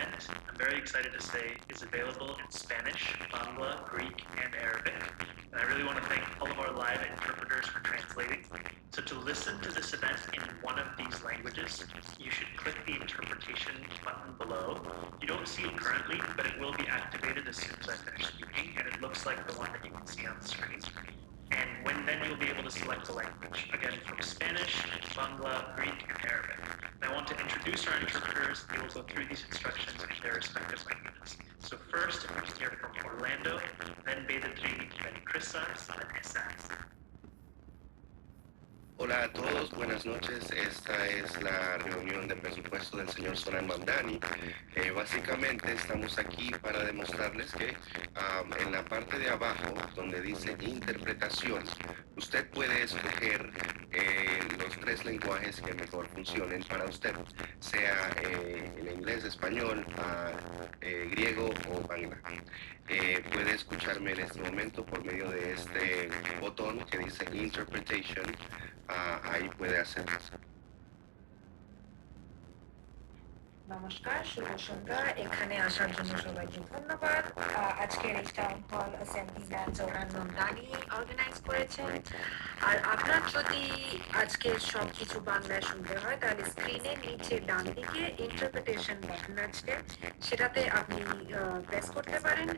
event, I'm very excited to say, is available in Spanish, Bangla, Greek, and Arabic. And I really want to thank all of our live interpreters for translating. So to listen to this event in one of these languages, you should click the interpretation button below. You don't see it currently, but it will be activated as soon as I finish speaking, and it looks like the one that you can see on the screen. And then you'll be able to select the language, again from Spanish, Bangla, Greek, and Arabic. And I want to introduce our interpreters. They will go through these instructions in their respective languages. So first, if we can hear from Orlando, then Bedatri, then Krissa, then Esan. Hola a todos, buenas noches. Esta es la reunión de presupuesto del señor Zohran Mamdani. Básicamente estamos aquí para demostrarles que en la parte de abajo, donde dice interpretación, usted puede escoger los tres lenguajes que mejor funcionen para usted, sea el inglés, español, griego o bangla. Puede escucharme en este momento por medio de este botón que dice Interpretation. Ahí puede hacerlo. নমস্কার, শুভ সন্ধ্যা। এখানে আসার জন্য সবাইকে ধন্যবাদ। আজকের এই town hall assembly Zohran Mamdani অর্গানাইজ করেছেন। আর আপনার যদি আজকে সবকিছু বাংলায় শুনতে হয়, তাহলে স্ক্রিনের নিচে ডান দিকে ইন্টারপ্রিটেশন বাটন আছে, সেটাতে আপনি প্রেস করতে পারেন।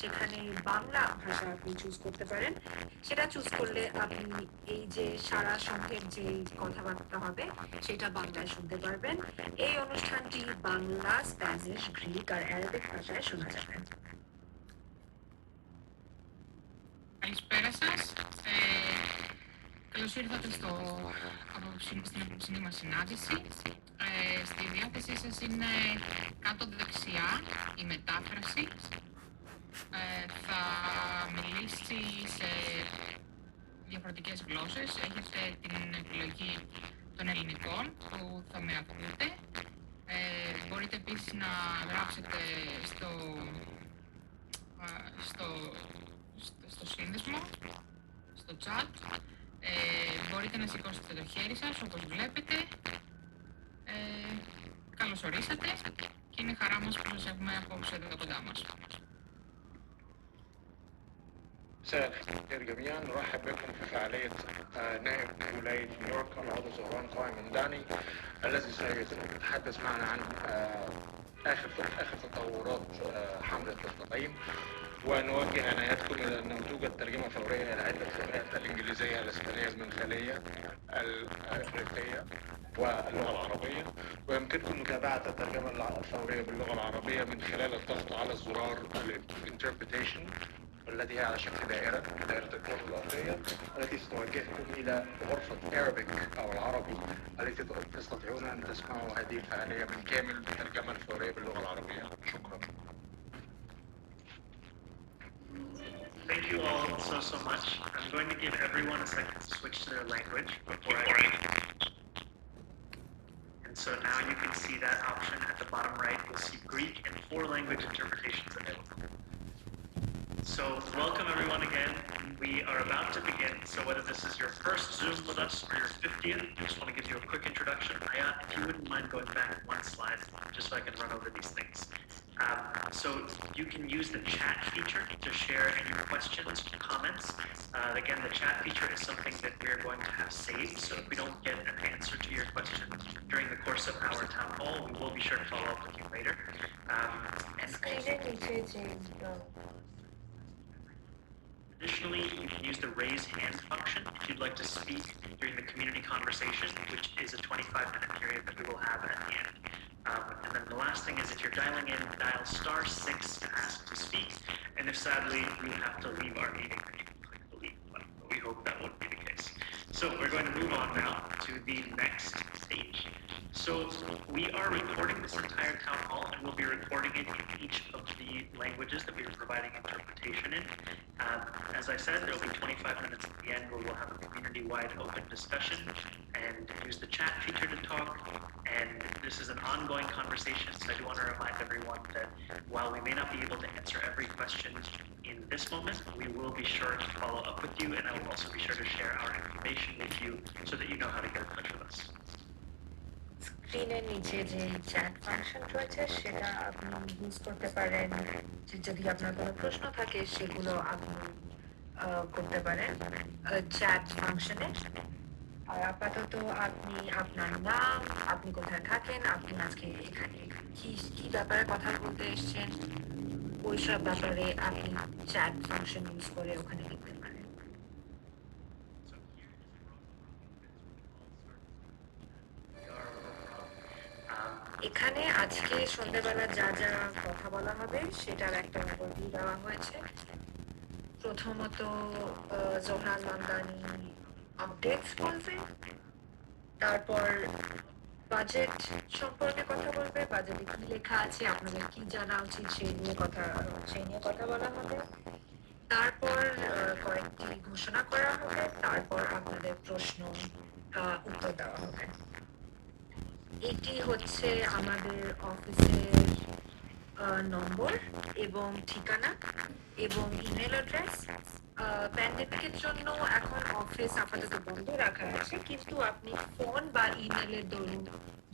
সেখানে বাংলা ভাষা আপনি চুজ করতে পারেন। সেটা চুজ করলে আপনি এই যে সারা সংক্ষেপ যে কথাবার্তা হবে সেটা বাংলায় শুনতে পারবেন। এই অনুষ্ঠানটি বাংলা, স্প্যানিশ, গ্রিক আর অ্যারাবিক ভাষায় শোনা যাবে। Καλησπέρα σας. Καλώς ήρθατε στην απόψινή μας συνάντηση. Στη διάθεσή σας είναι κάτω δεξιά η μετάφραση. Θα μιλήσει σε διαφορετικές γλώσσες. Έχετε την επιλογή των ελληνικών που θα με ακούτε. Μπορείτε επίσης να γράψετε στο σύνδεσμο, στο chat. Μπορείτε να σηκώσετε το χέρι σας όπως βλέπετε. Καλώς ορίσατε και είναι χαρά μας που σας έχουμε απόψε εδώ κοντά μας. مساء الخير جميعا، نرحب بكم في فعالية نائب ولاية نيويورك العضو زهران ممداني الذي سيتحدث معنا عن آخر تطورات حملة التطعيم، ونوجه عنايتكم إلى أنه توجد ترجمة فورية إلى عدة لغات: الإنجليزية، الإسبانية، المنغلية، الأفريقية واللغة العربية، ويمكنكم متابعة الترجمة الفورية باللغة العربية من خلال الضغط على الزرار Interpretation التي هي على شكل دائرة الكرة الأرضية، التي ستوجهكم إلى غرفة Arabic أو العربي التي تستطيعون أن تسمعوا هذه الفعالية من كامل الترجمة الفورية باللغة العربية. شكرا. Thank you all so much. I'm going to give everyone a second to switch to their language before I... And so now you can see that option at the bottom right. You'll see Greek and 4 language interpretations available. So welcome everyone again. We are about to begin. So whether this is your first Zoom with us or your 50th, I just want to give you a quick introduction. Ayat, if you wouldn't mind going back one slide, just so I can run over these things. So you can use the chat feature to share any questions, comments. Again, the chat feature is something that we're going to have saved. So if we don't get an answer to your question during the course of our town hall, we will be sure to follow up with you later. Additionally, you can use the raise hand function if you'd like to speak during the community conversation, which is a 25-minute period that we will have at the end. And then the last thing is, if you're dialing in, dial *6 to ask to speak. And if sadly we have to leave our meeting, then you can click the leave button. But we hope that won't be the case. So we're going to move on now to the next stage. So we are recording this entire town hall, and we'll be recording it in each of the languages that we are providing interpretation in. As I said, there will be 25 minutes at the end where we'll have a community-wide open discussion and use the chat feature to talk. And this is an ongoing conversation, so I do want to remind everyone that while we may not be able to answer every question in this moment, we will be sure to follow up with you, and I will also be sure to share our information with you so that you know how to get in touch with us. স্ক্রিনের নিচে যে chat function রয়েছে সেটা আপনি ইউজ করতে পারেন, যে যদি আপনার কোনো প্রশ্ন থাকে সেগুলো আপনি করতে পারেন চ্যাট ফাংশনে। আর আপাতত আপনি আপনার নাম, আপনি কোথায় থাকেন, আপনি আজকে এখানে কি কি ব্যাপারে কথা বলতে এসেছেন, ওইসব ব্যাপারে আপনি চ্যাট ফাংশন ইউজ করে ওখানে লিখতে পারেন। এখানে আজকে সন্ধ্যাবেলা যা যা কথা বলা হবে সেটার একটা ওভারভিউ দেওয়া হয়েছে। প্রথমত জোহরান মামদানি আপডেটস বলবে, তারপর বাজেট সম্পর্কে কথা বলবে, বাজেটে কি লেখা আছে, আপনাদের কি জানা উচিত সেই নিয়ে কথা বলা হবে। তারপর কয়েকটি ঘোষণা করা হবে, তারপর আপনাদের প্রশ্ন উত্তর দেওয়া হবে। এটি হচ্ছে আমাদের অফিসের নম্বর এবং ঠিকানা এবং ইমেল অ্যাড্রেস। প্যান্ডেমিকের জন্য এখন অফিস আপাতত বন্ধ রাখা আছে, কিন্তু আপনি ফোন বা ইমেলের দরুন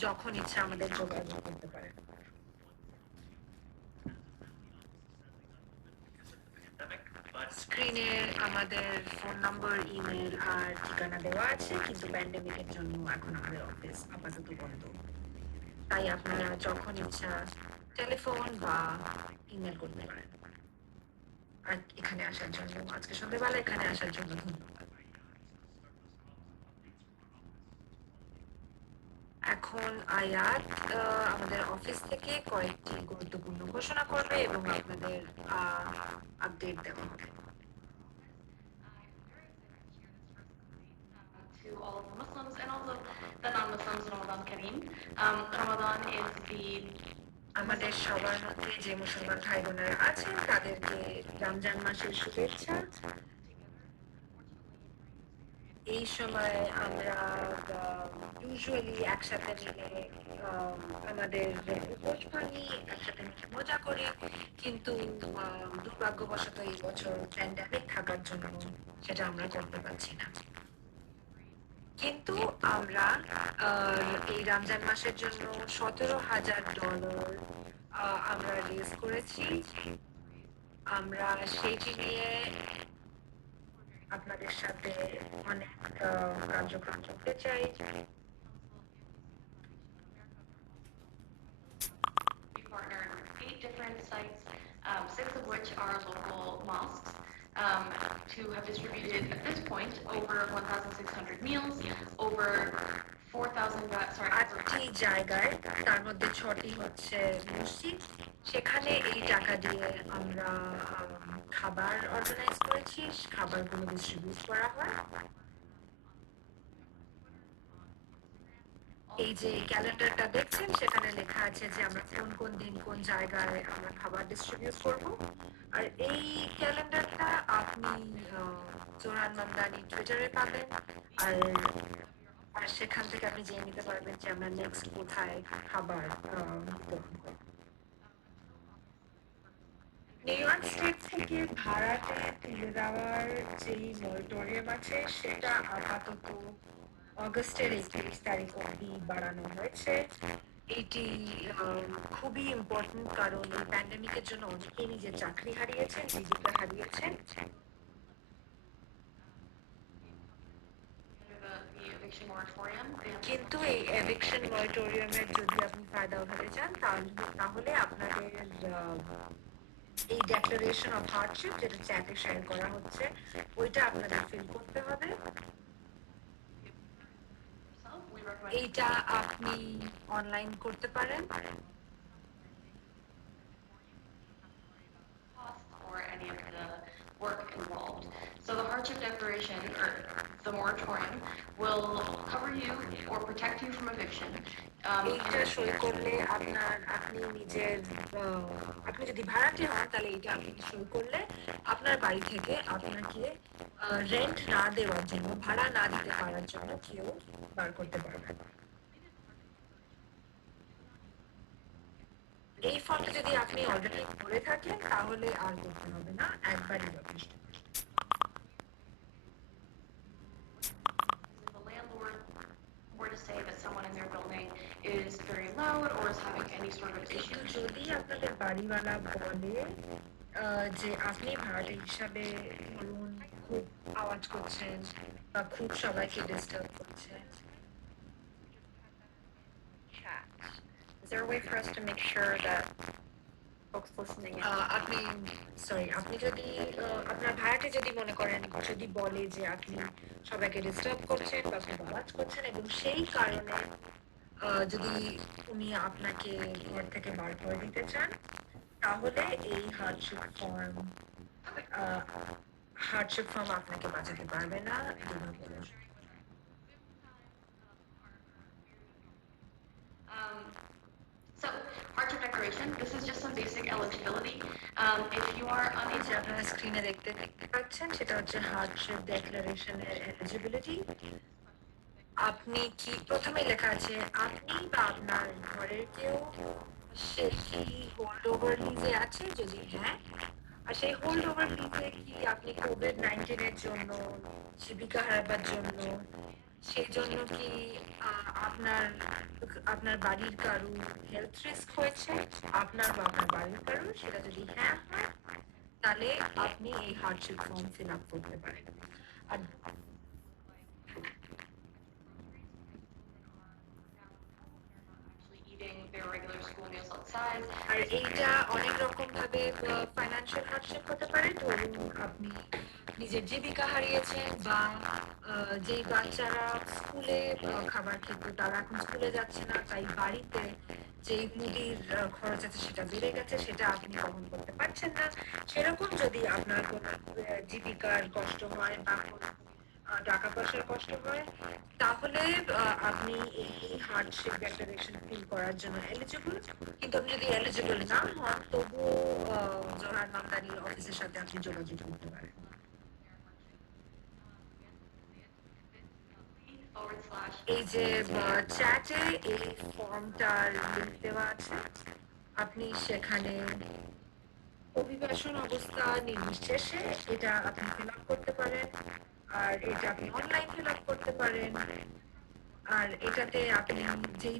যখন ইচ্ছা আমাদের যোগাযোগ করতে পারেন। স্ক্রিনে আমাদের ফোন নম্বর, ইমেল আর ঠিকানা দেওয়া আছে, কিন্তু প্যান্ডেমিকের জন্য এখন আমাদের অফিস আপাতত বন্ধ। তাই আপনারা যখন ইচ্ছা টেলিফোন বা ইমেল করতে পারেন। আর এখানে আসার জন্য, আজকে সন্ধ্যাবেলা এখানে আসার জন্য ধন্যবাদ। এখন আয়াত আমাদের অফিস থেকে কয়েকটি গুরুত্বপূর্ণ ঘোষণা করবে এবং আপনাদের আপডেট দেওয়া হবে। To all of the Muslims and also the non-Muslims, Ramadan Kareem. Ramadan is the আমাদের সবার মধ্যে যে মুসলমান ভাই বোনেরা আছেন তাদেরকে রমজান মাসের শুভেচ্ছা। এই সময় আমরা ইউজুয়ালি একসাথে মিলে আমাদের উপোস ভাঙি, একসাথে মিলে মজা করি, কিন্তু দুর্ভাগ্যবশত এই বছর প্যান্ডেমিক থাকার জন্য সেটা আমরা করতে পারছি না। কিন্তু আমরা এই রমজান মাসের জন্য $17,000 আমরা রেজ করেছি। আমরা সেইটি নিয়ে আপনাদের সাথে অনেক কার্যক্রম করতে চাই। we partnered with 8 different sites, 6 of which are local mosques, to have distributed at this point over 1,600 meals, over 4,000 8টি জায়গায়, তার মধ্যে 6টি হচ্ছে মসজিদ, সেখানে এই টাকা দিয়ে আমরা খাবার অর্গানাইজ করেছি, খাবারগুলো ডিস্ট্রিবিউট করা হয়। এই যে ক্যালেন্ডারটা দেখছেন সেখানে লেখা আছে যে আমরা কোন কোন দিন কোন জায়গায় আমরা খাবার ডিস্ট্রিবিউট করব। আর এই ক্যালেন্ডারটা আপনি জোহরান মামদানি টুইটারে পাবেন, আর সেখান থেকে আপনি জেনে নিতে পারবেন যে আমরা নেক্সট কোথায় খাবার বিতরণ করব। নিউ ইয়র্ক স্টেট থেকে ভাড়াতে তুলে দেওয়ার যেই মরিটোরিয়াম আছে সেটা আপাতত অগস্টের 31 তারিখ অবধি বাড়ানো হয়েছে। এটি খুবই ইম্পর্টেন্ট, কারণ এই প্যান্ডেমিকের জন্য অনেকেই নিজের চাকরি হারিয়েছেন, জীবিকা হারিয়েছেন। কিন্তু এই এভিকশন মরিটোরিয়ামের যদি আপনি ফায়দা উঠাতে চান তাহলে আপনাদের এই ডেক্লারেশন অফ হার্ডশিপ, যেটা চ্যাটে শেয়ার করা হচ্ছে, ওইটা আপনাদের ফিল করতে হবে। এইটা আপনি অনলাইন করতে পারেন। or any of the work involved. So the hardship declaration, or the moratorium, will cover you or protect you from eviction. এইটা সই করলে আপনি যদি ভাড়াটে হন তাহলে এইটা আপনি সই করলে আপনার বাড়ি থেকে আপনাকে রেন্ট না দেওয়ার জন্য, ভাড়া না দিতে পারার জন্য কেউ বার করতে পারবে না। এই ফর্মটা যদি আপনি অলরেডি করে থাকেন তাহলে আর করতে হবে না, একবারই যথেষ্ট। If a landlord were to say that someone in their building is any sort of কিন্তু issue. যদি আপনাদের বাড়িওয়ালা বলে যে আপনি ভাড়াটে হিসাবে ধরুন খুব আওয়াজ করছেন বা খুব সবাইকে ডিস্টার্ব করছেন, Chat. Is there a way for us to make sure that folks listening in আপনি আপনি যদি আপনার ভাড়াটে যদি মনে করেন, যদি বলে যে আপনি সবাইকে ডিস্টার্ব করছেন বা খুব আওয়াজ করছেন এবং সেই কারণে যদি উনি আপনাকে ঘর থেকে বার করে দিতে চান, তাহলে এই হার্ডশিপ ফর্ম আপনাকে বাঁচাতে পারবে না। So, hardship declaration, this is just some basic eligibility. If you are এই যে unable, আপনারা স্ক্রিনে দেখতে পাচ্ছেন সেটা হচ্ছে হার্ডশিপ ডেক্লারেশনের এলিজিবিলিটি। আপনি কি প্রথমে লেখা আছে আপনি বা আপনার ঘরের কেউ সে কি হোল্ড ওভার লিজে আছে, যদি হ্যাঁ, আর সেই হোল্ড ওভার লিজে কি আপনি কোভিড-19 এর জন্য, জীবিকা হারাবার জন্য, সেই জন্য কি আপনার বাড়ির কারু হেলথ রিস্ক হয়েছে, আপনার বা আপনার বাড়ির কারু, সেটা যদি হ্যাঁ হয় তাহলে আপনি এই হার্ডশিপ ফর্ম ফিল আপ করতে পারেন। আর eating their regular school meals outside, আর এইটা অনেক রকম ভাবে ফাইন্যান্সিয়াল হার্ডশিপ হতে পারে। ধরুন আপনি নিজের জীবিকা হারিয়েছেন বা যেই বাচ্চারা স্কুলে খাবার খেত তারা এখন স্কুলে যাচ্ছে না, তাই বাড়িতে যে মুদির খরচ আছে সেটা বেড়ে গেছে, সেটা আপনি বহন করতে পারছেন না। সেরকম যদি আপনার কোনো জীবিকার কষ্ট হয় বা কোনো টাকা পয়সার কষ্ট হয়, তাহলে আপনি এই হার্ডশিপ ডেক্লারেশন ফিল করার জন্য এলিজিবল। কিন্তু আপনি যদি এলিজিবল না হন, তবুও জোহরান মামদানির অফিসের সাথে আপনি যোগাযোগ করতে পারেন। এই যে চ্যাটে এই ফর্মটার লিংক দেওয়া আছে, আপনি সেখানে অভিবাসন অবস্থা নির্বিশেষে এটা আপনি ফিল আপ করতে পারেন, আর এটা আপনি অনলাইন ফিল আপ করতে পারেন। আর এটাতে আপনি যেই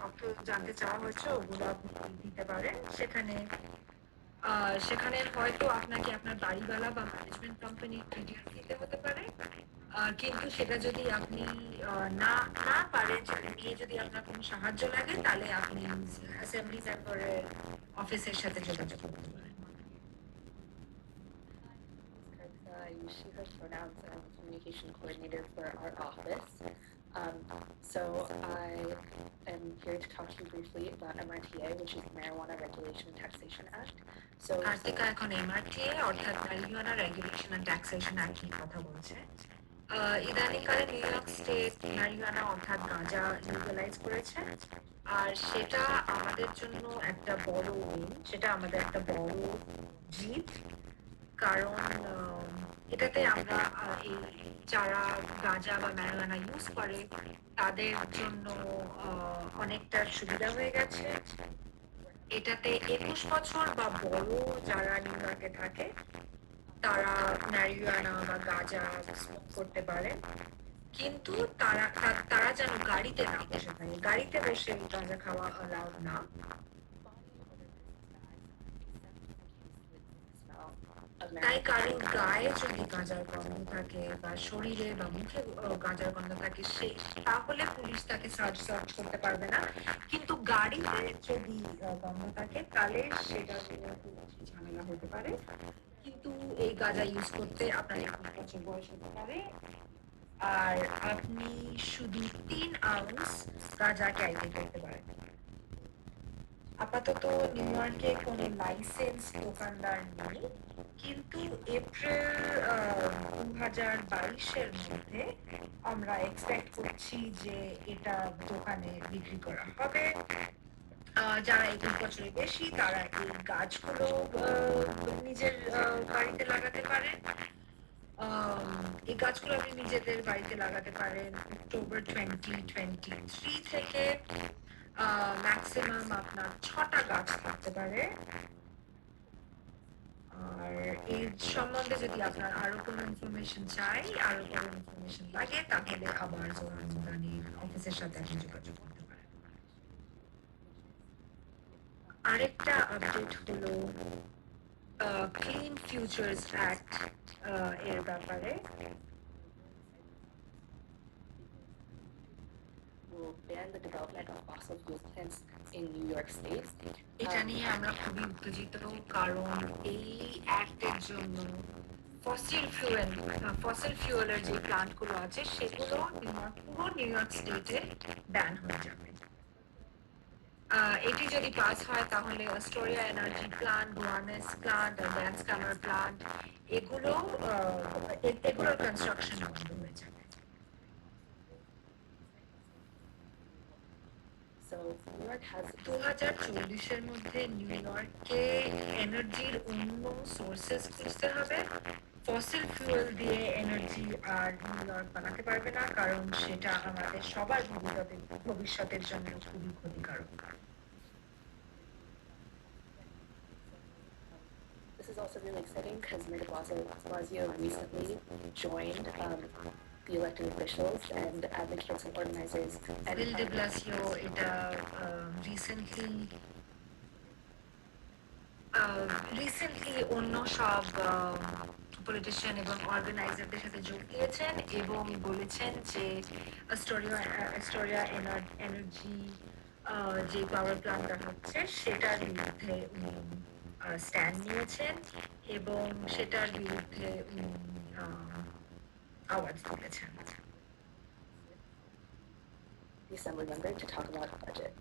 তথ্য জানতে চাওয়া হয়েছে ওগুলো আপনি দিতে পারেন। সেখানে হয়তো আপনাকে আপনার বাড়িওয়ালা বা ম্যানেজমেন্ট কোম্পানির ডিটেলস দিতে হতে পারে, কিন্তু সেটা যদি আপনি না না পারেন, সেটা নিয়ে যদি আপনার কোনো সাহায্য লাগে, তাহলে আপনি অ্যাসেম্বলি মেম্বারের অফিসের সাথে যোগাযোগ করতে পারেন। She has pronouns and communication coordinator for our office. So I am here to talk to you briefly about MRTA, which is the Marijuana Regulation and Taxation Act. So Kartika এখন এমআরটিএ অর্থাৎ marijuana regulation and taxation act নিয়ে কথা বলছে। ইদানিংকালে new York state marijuana অর্থাৎ গাঁজা লিগালাইজ করেছে, আর সেটা আমাদের জন্য একটা বড় উইন, সেটা আমাদের একটা বড় জিত। কারণ এটাতে আমরা এই যারা গাঁজা বা ম্যারিজুয়ানা ইউজ করে তাদের জন্য অনেকটা সুবিধা হয়ে গেছে। এটাতে 21 বছর বা বড় যারা নিউ ইয়র্কে থাকে তারা ম্যারিজুয়ানা বা গাঁজা স্মোক করতে পারে, কিন্তু তারা যেন গাড়িতে না বসে থাকে, গাড়িতে বসে গাঁজা খাওয়া অ্যালাউড না। তাই কারোর গায়ে যদি গাঁজার গন্ধ থাকে বা শরীরে বা মুখে গাঁজার গন্ধ থাকে, তাহলে পুলিশ তাকে সার্চ করতে পারবে না। কিন্তু গাড়িতে যদি গন্ধ থাকে তাহলে সেটা ঝামেলা হতে পারে। কিন্তু এই গাঁজা ইউজ করতে আপনার 21 বছর বয়স হতে পারে, আর আপনি শুধু 3 আউন্স গাঁজা ক্যারি করতে পারেন। আপাতত নিউ ইয়র্কে কোনো লাইসেন্স দোকানদার নেই, কিন্তু এপ্রিল 2022-এর মধ্যে আমরা এক্সপেক্ট করছি যে এটা দোকানে বিক্রি করা হবে। যারা 21 বছরের বেশি তারা এই গাছগুলো নিজের বাড়িতে লাগাতে পারেন। এই গাছগুলো আপনি নিজেদের বাড়িতে লাগাতে পারেন অক্টোবর 2023 থেকে। ম্যাক্সিমাম আপনার 6টা গাছ থাকতে পারে। আর এর সম্বন্ধে যদি আপনার আরো কোনো ইনফরমেশন চাই, আরো কোনো ইনফরমেশন লাগে, তাহলে আবার জোহরান মামদানির অফিসের সাথে আপনি যোগাযোগ করতে পারেন। আরেকটা আপডেট হলো ক্লিন ফিউচার্স অ্যাক্ট এর ব্যাপারে will ban the development of fossil fuel plants in New York State. এটা নিয়ে আমরা খুবই উত্তেজিত কারণ এই অ্যাক্টের জন্য ফসিল ফিউয়েলের যে প্ল্যান্টগুলো আছে সেগুলো পুরো নিউ ইয়র্ক স্টেটে ব্যান হয়ে যাবে এটি যদি পাস হয় তাহলে অস্টোরিয়া এনার্জি প্ল্যান্ট গোয়ানেস প্ল্যান্ট আর ব্যান্স কামার প্ল্যান্ট এগুলোর কনস্ট্রাকশন বন্ধ হয়ে যাবে So New York has 2040-এর মধ্যে নিউ ইয়র্কে এনার্জির অন্য সোর্সেস খুঁজতে হবে ফসিল ফুয়েল দিয়ে এনার্জি আর নিউ ইয়র্ক বানাতে পারবে না কারণ সেটা আমাদের সবার ভবিষ্যতের জন্য খুবই ক্ষতিকারক This is also really exciting because Mayor Blasio recently joined the elected officials and advocates and organizers. And Bill de Blasio এটা রিসেন্টলি অন্য সব পলিটিশিয়ান এবং অর্গানাইজারদের সাথে যোগ দিয়েছেন এবং বলেছেন যে অস্টোরিয়া এনার্জি যে পাওয়ার প্ল্যান্টটা হচ্ছে সেটার বিরুদ্ধে উনি স্ট্যান্ড নিয়েছেন এবং সেটার বিরুদ্ধে উনি আওয়াজ তুলেছেন the assembly member to talk about budget.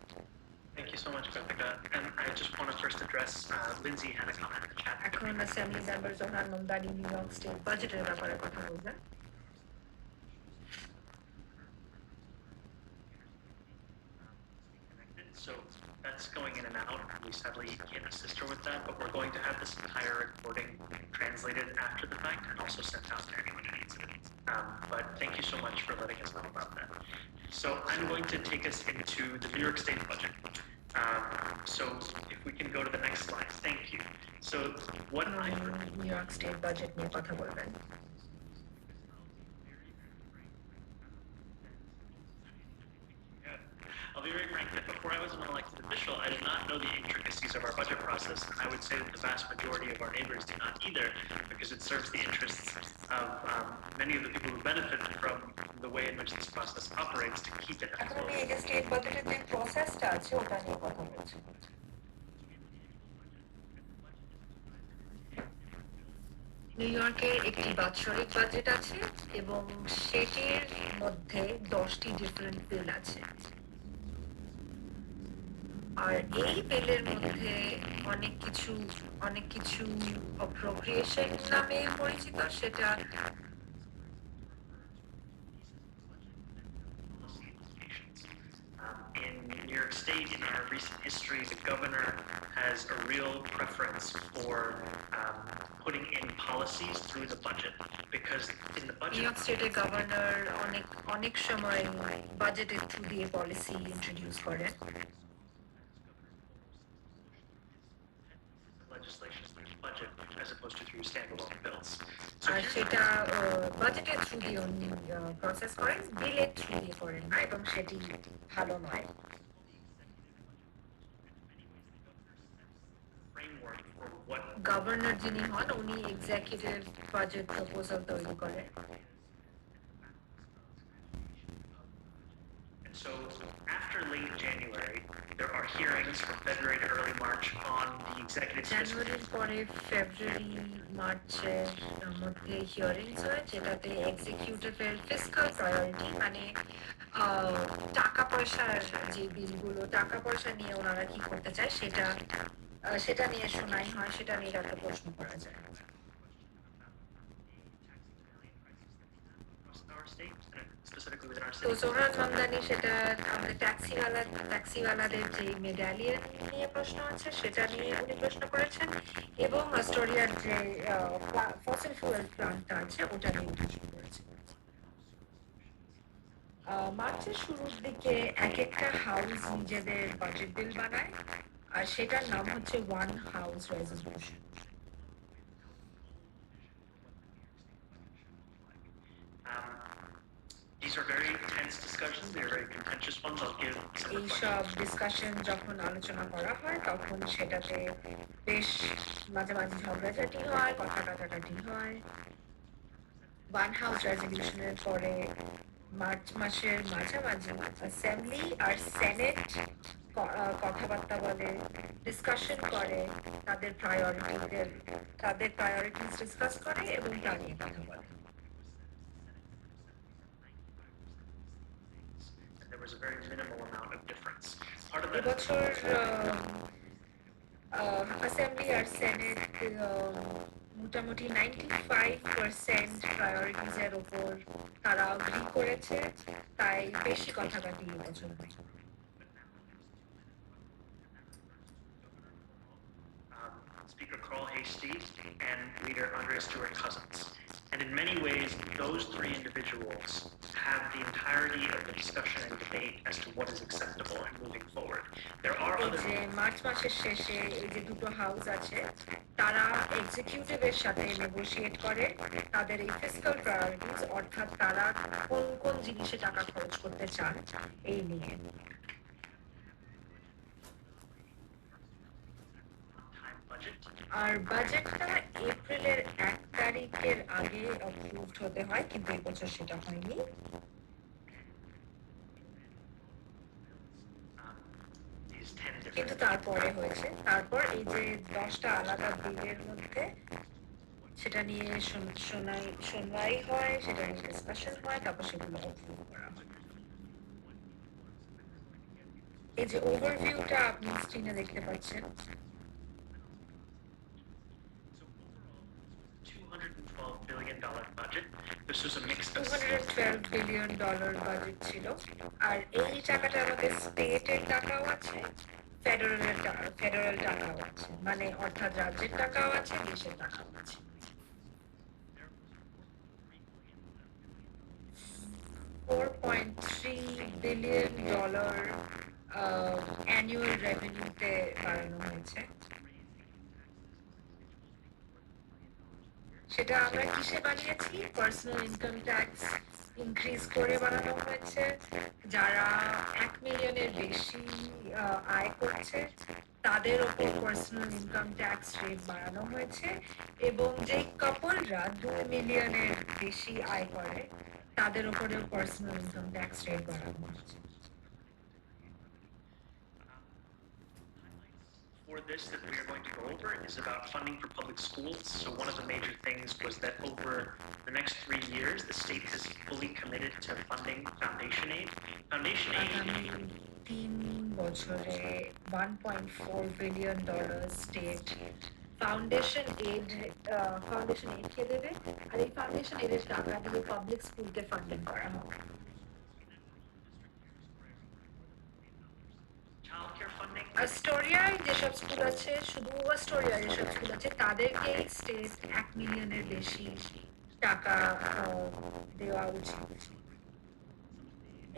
Thank you so much, Karthika. And I just want to first address Lindsay had a comment in the chat. এখন assembly member Zohran Mamdani New York State বাজেটের ব্যাপারে কথা বলবেন So that's going in and out. We sadly can't assist her with that, but we're going to have this entire recording translated after the fact and also sent out to anyone who needs it. But thank you so much for letting us know about that. So I'm going to take us into the New York State budget. So if we can go to the next slide, thank you. So what I new York state budget নিয়ে কথা বলবেন I'll be very frank that before I was an elected official, I did not know the intricacies of our budget process, and I would say that the vast majority of our neighbors do not either, because it serves the interests of many of the people who benefit from the way in which this process operates to keep it as এখন well. আমি এই যে স্টেট বাজেটের যে প্রসেসটা আছে ওটা নিয়ে কথা বলছি নিউ ইয়র্কের একটি বাৎসরিক বাজেট আছে এবং সেটির মধ্যে 10টি ডিফারেন্ট বিল আছে আর এই বিলের মধ্যে অনেক কিছু অ্যাপ্রোপ্রিয়েশন নামে পরিচিত সেটা In New York State, in our recent history, the governor has a real preference for putting in policies through the budget because in the new budget York স্টেটের গভর্নর অনেক সময় বাজেটের থ্রু দিয়ে পলিসি ইন্ট্রোডিউস করেন legislation through the budget as opposed to through standalone bills. আর সেটা বাজেটের থ্রু দিয়ে উনি প্রসেস করেন বিলের থ্রু দিয়ে করেন না এবং সেটি ভালো নয় Framework for what গভর্নর যিনি হন উনি এক্সিকিউটিভ বাজেট প্রপোজাল তৈরি করেন and so after late January, there are hearings from February to early March on the executive জানুয়ারির পরে ফেব্রুয়ারি মার্চের মধ্যে হিয়ারিংস হয় যেটাতে এক্সিকিউটিভের ফিসকাল প্রায়োরিটি মানে টাকা পয়সার যে বিলগুলো টাকা পয়সা নিয়ে ওনারা কি করতে চায় সেটা নিয়ে শোনাই হয় সেটা নিয়ে একটা প্রশ্ন করা যায় across our state, specifically within our তো city. জোহরান মামদানি সেটা আমাদের ট্যাক্সিওয়ালাদের যে মেডালিয়ন নিয়ে প্রশ্ন আছে সেটা নিয়ে উনি প্রশ্ন করেছেন এবং অস্টোরিয়ার যে ফসিল ফুয়েল প্ল্যান্টটা আছে ওটা নিয়ে প্রশ্ন করেছেন মার্চের শুরুর দিকে এক একটা হাউস নিজেদের বাজেট বিল বানায় আর সেটার নাম হচ্ছে one house resolution These are very tense discussions. They are very contentious ones. I'll give some এই reflections. সব ডিসকাশন যখন আলোচনা করা হয় তখন সেটাতে বেশ মাঝে মাঝে ঝগড়াঝাটি হয়, কথা কাটাকাটি হয়। ওয়ান হাউস রেজলিউশনের পরে মার্চ মাসের মাঝামাঝি অ্যাসেম্বলি আর সেনেট কথাবার্তা বলে, ডিসকাশন করে, তাদের প্রায়োরিটিস ডিসকাস করে এবং তা নিয়ে কথা বলে। There was a very minimal amount of difference. Part of that এবছর অ্যাসেম্বলি আর সেনেট মোটামুটি 95% প্রায়োরিটিজের ওপর তারা এগ্রি করেছে, তাই বেশি কথাকাটি এবছর হয়। Speaker Carl Hastie and leader Andre Stewart Cousins. And in many ways, those three individuals have the entirety of the discussion and debate as to what is acceptable and moving forward. There are এই other যে মার্চ মাসের শেষে এই যে দুটো হাউস আছে তারা এক্সিকিউটিভের সাথে নেগোশিয়েট করে তাদের এই ফিসক্যাল প্রায়োরিটিজ, অর্থাৎ তারা কোন কোন জিনিসে টাকা খরচ করতে চান এই নিয়ে। time budget. আর বাজেটটা এপ্রিলের 1 তারিখের আগে অ্যাপ্রুভড হতে হয়, কিন্তু এই বছর সেটা হয়নি। These 10 different কিন্তু তারপরে হয়েছে। তারপর এই যে 10টা আলাদা বিলের মধ্যে সেটা নিয়ে শুনাই হয়, সেটা নিয়ে ডিসকাশন হয়, তারপর সেগুলো অ্যাপ্রুভ করা হয়। এই যে ওভারভিউটা আপনি স্ক্রিনে দেখতে পাচ্ছেন, $212 billion budget. This was a mix of $212 billion budget ছিল। আর এই টাকাটার মধ্যে স্টেটের টাকাও আছে, ফেডারেল টাকাও আছে, মানে অর্থাৎ রাজ্যের টাকাও আছে, দেশের টাকাও আছে। $4.3 বিলিয়ন অ্যানুয়াল রেভিনিউতে বাড়ানো হয়েছে। সেটা আমরা কিসে বানিয়েছি? পার্সোনাল ইনকাম ট্যাক্স ইনক্রিজ করে বাড়ানো হয়েছে। যারা 1 মিলিয়নের বেশি আয় করছে তাদের উপর পার্সোনাল ইনকাম ট্যাক্স রেট বাড়ানো হয়েছে, এবং যে কাপলরা 2 মিলিয়নের বেশি আয় করে তাদের উপরেও পার্সোনাল ইনকাম ট্যাক্স রেট বাড়ানো হয়েছে। for this that we are going to go over is about funding for public schools. So one of the major things was that over the next 3 years, the state has fully committed to funding foundation aid. Foundation aid আগামী 3 বছরে $1.4 billion state foundation add কে দেবে, আর এই ফাউন্ডেশন এডের টাকা দিয়ে পাবলিক স্কুলকে ফান্ডিং করা হবে। childcare funding. অ্যাস্টোরিয়ায় যেসব স্কুল আছে, শুধু অ্যাস্টোরিয়ায় যেসব স্কুল আছে তাদেরকে স্টেট 1 মিলিয়নের বেশি টাকা দেওয়া উচিত।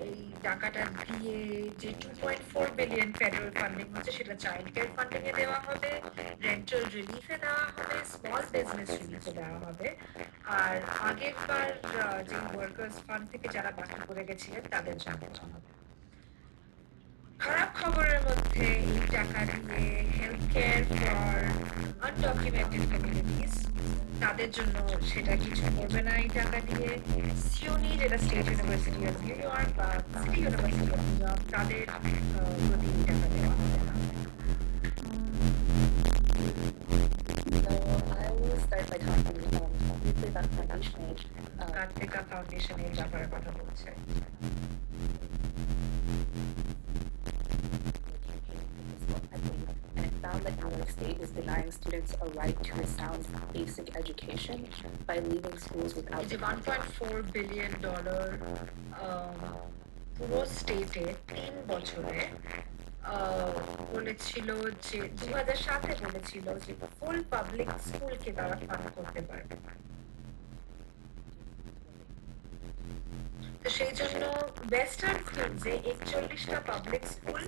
এই টাকাটা দিয়ে যে 2.4 বিলিয়ন ফেডারেল ফান্ডিং হচ্ছে সেটা চাইল্ড কেয়ার ফান্ডিং এ দেওয়া হবে, রেন্টাল রিলিফে দেওয়া হবে, স্মল বিজনেস রিলিফে দেওয়া হবে, আর আগের বার যে ওয়ার্কার্স ফান্ড থেকে যারা বাকি করে গেছিলেন তাদের জন্য দেওয়া হবে। খারাপ খবরের মধ্যে এই টাকা দিয়ে health care for undocumented communities তাদের জন্য সেটা কিছু করবে না এই টাকা দিয়ে। সিউনি, যেটা State University of New York বা City University of New York, তাদের প্রতি এই টাকা দেওয়া হবে না। So I will start by talking briefly about foundation aid. Kartika ফাউন্ডেশনের ব্যাপারে কথা বলছে। And it found that New York State is denying students a right to a sound basic education by leaving schools without এই যে $1.4 বিলিয়ন পুরো স্টেটে 3 বছরে বলেছিল যে 2007-এ বলেছিল যে ফুল পাবলিক স্কুলকে তারা ফান্ড করতে পারবে। তো সেই জন্য ওয়েস্টার্ন কুইন্সে 41টা পাবলিক স্কুল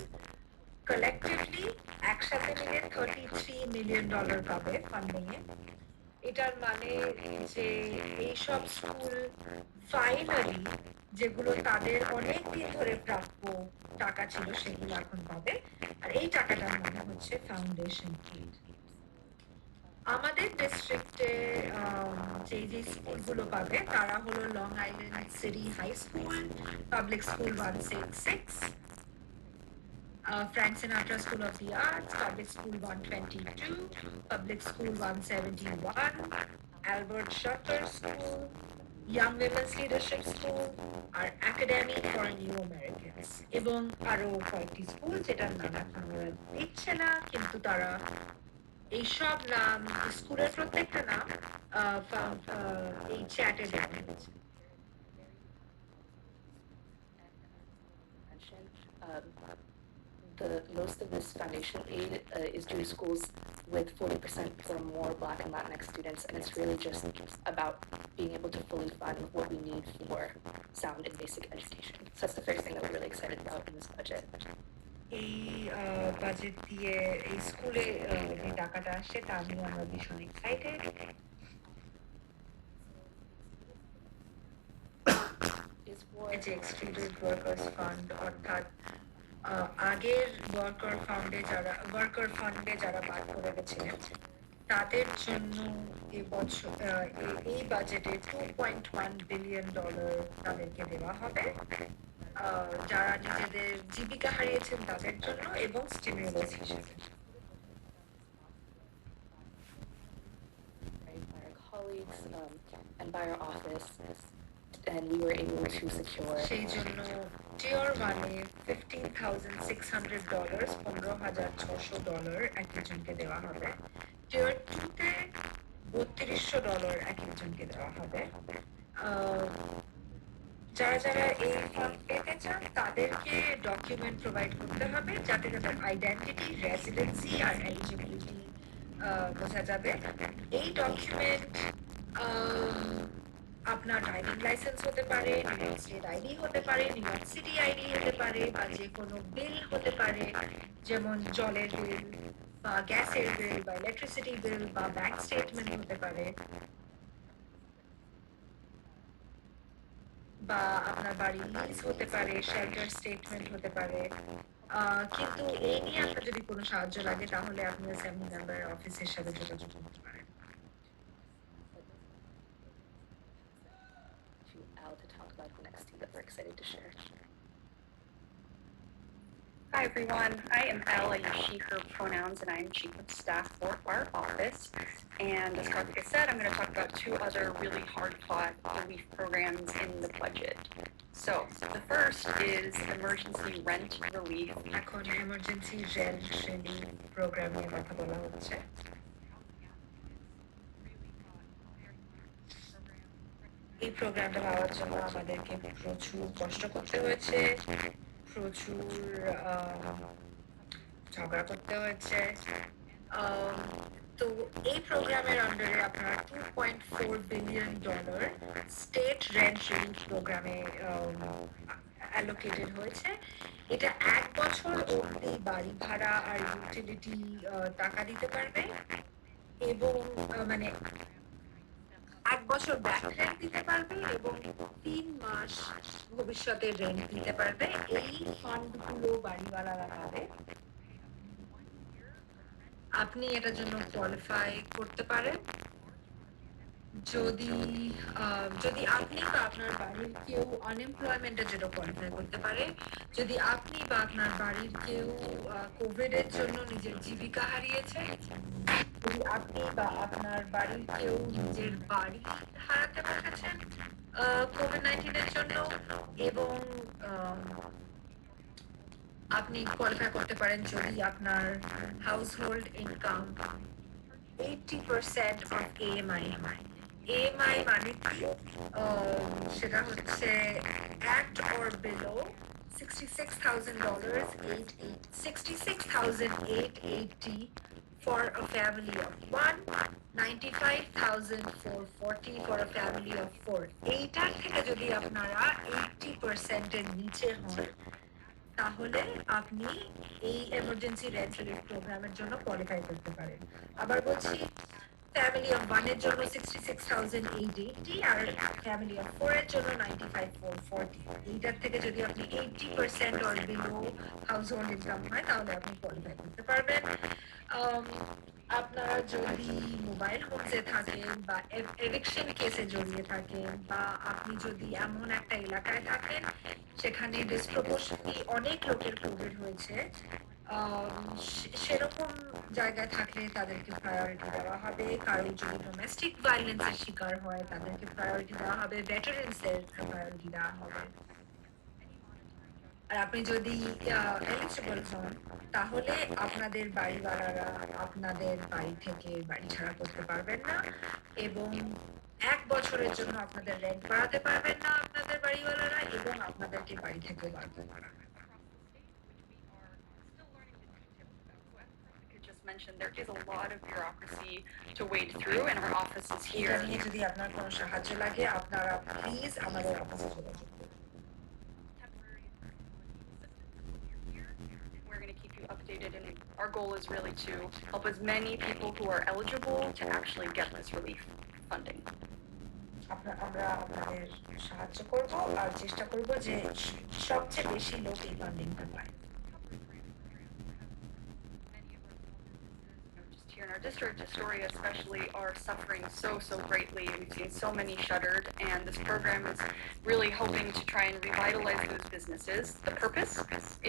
কালেক্টিভলি একসাথে মিলে $33 মিলিয়ন পাবে ফান্ডিং এ। এটার মানে যে এইসব স্কুল ফাইনালি যেগুলো তাদের অনেক দিন ধরে প্রাপ্য টাকা ছিল সেগুলো এখন পাবে আর এই টাকাটার মানে হচ্ছে ফাউন্ডেশন ফি আমাদের ডিস্ট্রিক্টে যে যে স্কুলগুলো পাবে তারা হলো Long Island City high school public school 166 Frank Sinatra School of the Arts, Public School 122, Public School 171, Albert Shutter School, Young Women's Leadership School, আর Academy for New Americans এবং আরো কয়েকটি স্কুল যেটার নাম এখন ওরা দিচ্ছে না কিন্তু তারা এইসব নাম স্কুলের প্রত্যেকটা নাম এই চ্যাটে দেওয়া হয়েছে Most of this foundation aid is due to schools with 40% or more Black and Latinx students, and it's really just about being able to fully fund what we need for sound and basic education. So that's the first thing that we're really excited about in this budget. এই বাজেট দিয়ে এই স্কুলে যে টাকাটা আসে তা নিয়ে আমরা ভীষণ এক্সাইটেড যে এক্সক্লুডেড ওয়ার্কার্স ফান্ড অর্থাৎ আগের ওয়ার্কার ফান্ডে যারা বাদ পড়ে গেছিলেন তাদের জন্য এবছর এই বাজেটে $2.1 বিলিয়ন তাদেরকে দেওয়া হবে যারা নিজেদের জীবিকা হারিয়েছেন তাদের জন্য এবং স্টিমুলাস হিসেবে By our colleagues and by our office, and we were able to secure. সেই জন্য Tier 1 এ $15,600 $15,600 এক একজনকে দেওয়া হবে Tier 2 তে $3,200 এক একজনকে দেওয়া হবে যারা যারা এই ফান্ড পেতে চান তাদেরকে ডকুমেন্ট প্রোভাইড করতে হবে যাতে তাদের আইডেন্টিটি রেসিডেন্সি আর এলিজিবিলিটি বোঝা যাবে এই ডকুমেন্ট আপনার ড্রাইভিং লাইসেন্স হতে পারে নিউ ইয়র্ক স্টেট আইডি হতে পারে নিউ ইয়র্ক সিটি আইডি হতে পারে বা যে কোনো বিল হতে পারে যেমন জলের বিল বা গ্যাসের বিল বা ইলেকট্রিসিটি বিল বা ব্যাংক স্টেটমেন্ট হতে পারে বা আপনার বাড়ির লিজ হতে পারে শেল্টার স্টেটমেন্ট হতে পারে কিন্তু এই নিয়ে আপনার যদি কোনো সাহায্য লাগে তাহলে আপনি অ্যাসেম্বলি মেম্বারের অফিসের সাথে যোগাযোগ করতে পারেন That we're excited to share. Hi everyone, I am Elle. I use she, her pronouns, and I'm chief of staff for our office. And as Karthika said, I'm going to talk about two other really hard-fought relief programs in the budget. So the first is emergency rent relief. এখন emergency rent relief program নিয়ে কথা বলা হচ্ছে এই প্রোগ্রামটা পাওয়ার জন্য আমাদেরকে প্রচুর কষ্ট করতে হয়েছে প্রচুর ঝগড়া করতে হয়েছে তো এই প্রোগ্রামের আন্ডারে আপনার $2.4 বিলিয়ন স্টেট রেন্ট রিলিফ প্রোগ্রামে অ্যালোকেটেড হয়েছে এটা এক বছর অবধি বাড়ি ভাড়া আর ইউটিলিটি টাকা দিতে পারবে এবং মানে এক বছর ব্যাক রেন্ট দিতে পারবে এবং 3 মাস ভবিষ্যতে রেন্ট দিতে পারবে এই ফান্ডগুলো বাড়িওয়ালারা পাবে আপনি এটার জন্য কোয়ালিফাই করতে পারেন যদি যদি আপনি বা আপনার বাড়ির কেউ আনএমপ্লয়মেন্টের জন্য কোয়ালিফাই করতে পারে যদি আপনি বা আপনার বাড়ির কেউ কোভিডের জন্য নিজের জীবিকা হারিয়েছে যদি আপনি বা আপনার বাড়ির কেউ নিজের বাড়ি হারাতে বসেছেন কোভিড-19 এর জন্য এবং আপনি কোয়ালিফাই করতে পারেন যদি আপনার হাউসহোল্ড ইনকাম 80% অফ এএমআই মানে কি সেটা হচ্ছে at or below $66,880 for a family of 1, $95,440 for a family of 4 এইটার থেকে যদি আপনারা 80% এর নিচে হন তাহলে আপনি এই এমার্জেন্সি রেন্ট রিলিফ প্রোগ্রামের জন্য কোয়ালিফাই করতে পারেন আবার বলছি ফ্যামিলি অফ 1 এর জন্য 66,880 আর ফ্যামিলি অফ 4 এর জন্য 95,440 এইটার থেকে যদি আপনি 80% or below house hold income হয় তাহলে আপনি কোয়ালিফাই করতে পারবেন। আপনারা যদি মোবাইল হোমসে থাকেন বা এভিকশন কেসে জড়িয়ে থাকেন বা আপনি যদি এমন একটা এলাকায় থাকেন সেখানে ডিসপ্রপোর্শনলি অনেক লোকের কোভিড হয়েছে, সেরকম জায়গায় থাকলে তাদেরকে প্রায়োরিটি দেওয়া হবে। কারো যদি ডোমেস্টিক ভায়োলেন্সের শিকার হয় তাদেরকে প্রায়োরিটি দেওয়া হবে, ভেটারেন্সদের প্রায়োরিটি দেওয়া হবে। আর আপনি যদি এলিজিবল হন তাহলে আপনাদের বাড়িওয়ালারা আপনাদের বাড়ি থেকে বাড়ি ছাড়া করতে পারবেন না এবং 1 বছরের জন্য আপনাদের রেন্ট বাড়াতে পারবেন না আপনাদের বাড়িওয়ালারা এবং আপনাদেরকে বাড়ি থেকে বার করতে পারবেন। Mentioned, there is a lot of bureaucracy to wade through, and our office is here. এটা নিয়ে যদি আপনার কোনো সাহায্য লাগে আপনারা প্লিজ আমাদের অফিসে যোগাযোগ করুন। We're going to keep you updated, and our goal is really to help as many people who are eligible to actually get this relief funding. আমরা আপনাদের সাহায্য করব আর চেষ্টা করব যে সবচেয়ে বেশি লোক এই ফান্ডিংটা পায়। Here in our district, Astoria especially, are suffering so greatly. We've seen so many shuttered, and this program is really hoping to try and revitalize those businesses. The purpose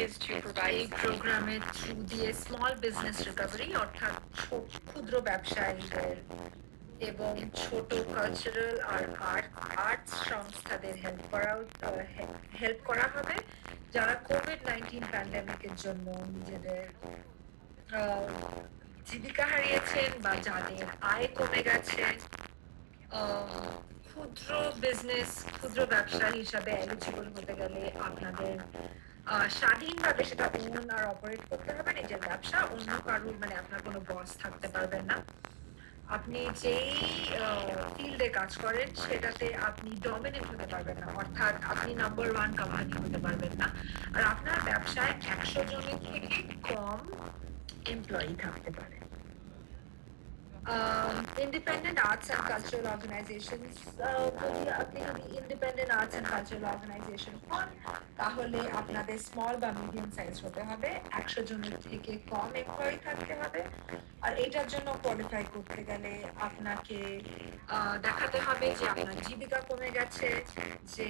is to provide এই প্রোগ্রামের থ্রু দিয়ে small business recovery অর্থাৎ ক্ষুদ্র ব্যবসায়ীদের এবং ছোট কালচারাল আর আর্টস সংস্থাদের হেল্প করা হবে যারা কোভিড-19 প্যান্ডেমিকের জন্য নিজেদের জীবিকা হারিয়েছেন বা যাদের আয় কমে গেছে। ক্ষুদ্র ব্যবসা হিসাবে এলিজিবল হতে গেলে আপনাদের স্বাধীনভাবে সেটা ওন আর অপারেট করতে হবে নিজের ব্যবসা, অন্য কারোর মানে আপনার কোনো বস থাকতে পারবেন না। আপনি যেই ফিল্ডে কাজ করেন সেটাতে আপনি ডমিনেট হতে পারবেন না, অর্থাৎ আপনি নাম্বার 1 কোম্পানি হতে পারবেন না। আর আপনার ব্যবসায় 100 জনের থেকে কম এমপ্লয়ি থাকতে পারে। Independent arts and cultural organizations, আপনি যদি independent arts and cultural organization হন তাহলে আপনাদের স্মল বা মিডিয়াম সাইজ হতে হবে, 100 জনের থেকে কম এমপ্লয়ি থাকতে হবে। আর এটার জন্য কোয়ালিফাই করতে গেলে আপনাকে দেখাতে হবে যে আপনার জীবিকা কমে গেছে, যে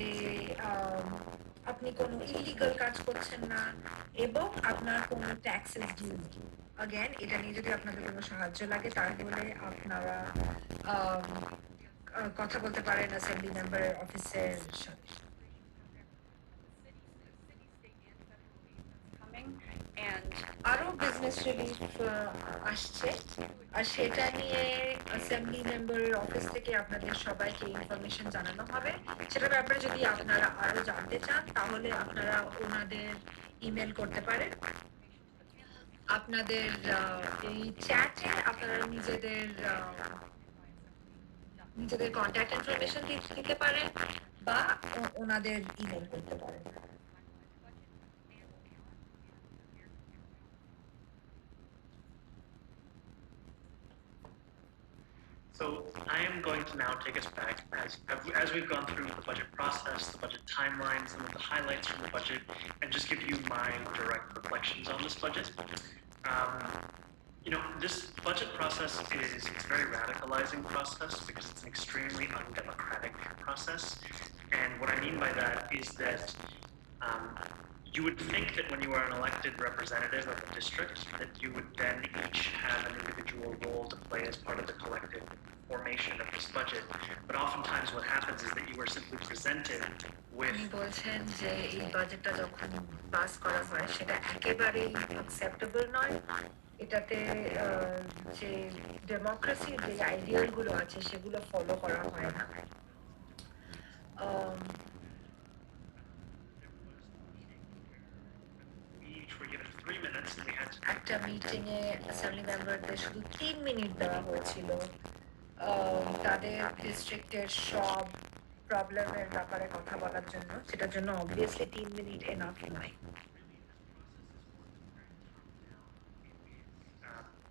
আপনি কোনো ইলিগাল কাজ করছেন না এবং আপনার কোনো ট্যাক্সেস ডিউ নেই। Again, এটা নিয়ে যদি আপনাদের কোনো সাহায্য লাগে তাহলে আপনারা কথা বলতে পারেন অ্যাসেম্বলি মেম্বারের অফিসের সাথে। আরো বিজনেস রিলিফ আসছে আর সেটা নিয়ে অ্যাসেম্বলি মেম্বারের অফিস থেকে আপনাদের সবাইকে ইনফরমেশন জানানো হবে। সেটার ব্যাপারে যদি আপনারা আরো জানতে চান তাহলে আপনারা ওনাদের ইমেল করতে পারেন। আপনাদের এই চ্যাটে আপনারা নিজেদের কন্ট্যাক্ট ইনফরমেশন দিতে পারেন বা ওনাদের ইমেল করতে পারেন। So I am going to now take us back as we've gone through the budget process, the budget timeline, some of the highlights from the budget, and just give you my direct reflections on this budget. This budget process is a very radicalizing process because it's an extremely undemocratic process. And what I mean by that is that you would think that when you are an elected representative of a district that you would then each have an individual role to play as part of the collective formation of this budget. But oftentimes what happens is that you are simply presented with বলছেন যে এই বাজেটটা যখন পাস করা হয় সেটা একেবারেই অ্যাকসেপ্টেবল নয়। এটাতে যে ডেমোক্রেসির যে আইডিয়াল গুলো আছে সেগুলো ফলো করা হয় না। একটা মিটিং এ অ্যাসেম্বলি মেম্বারদের শুধু 3 মিনিট দেওয়া হয়েছিল তাদের ডিস্ট্রিক্টের সব প্রবলেমের ব্যাপারে কথা বলার জন্য। সেটার জন্য অবভিয়াসলি 3 মিনিট এনাফ নয়।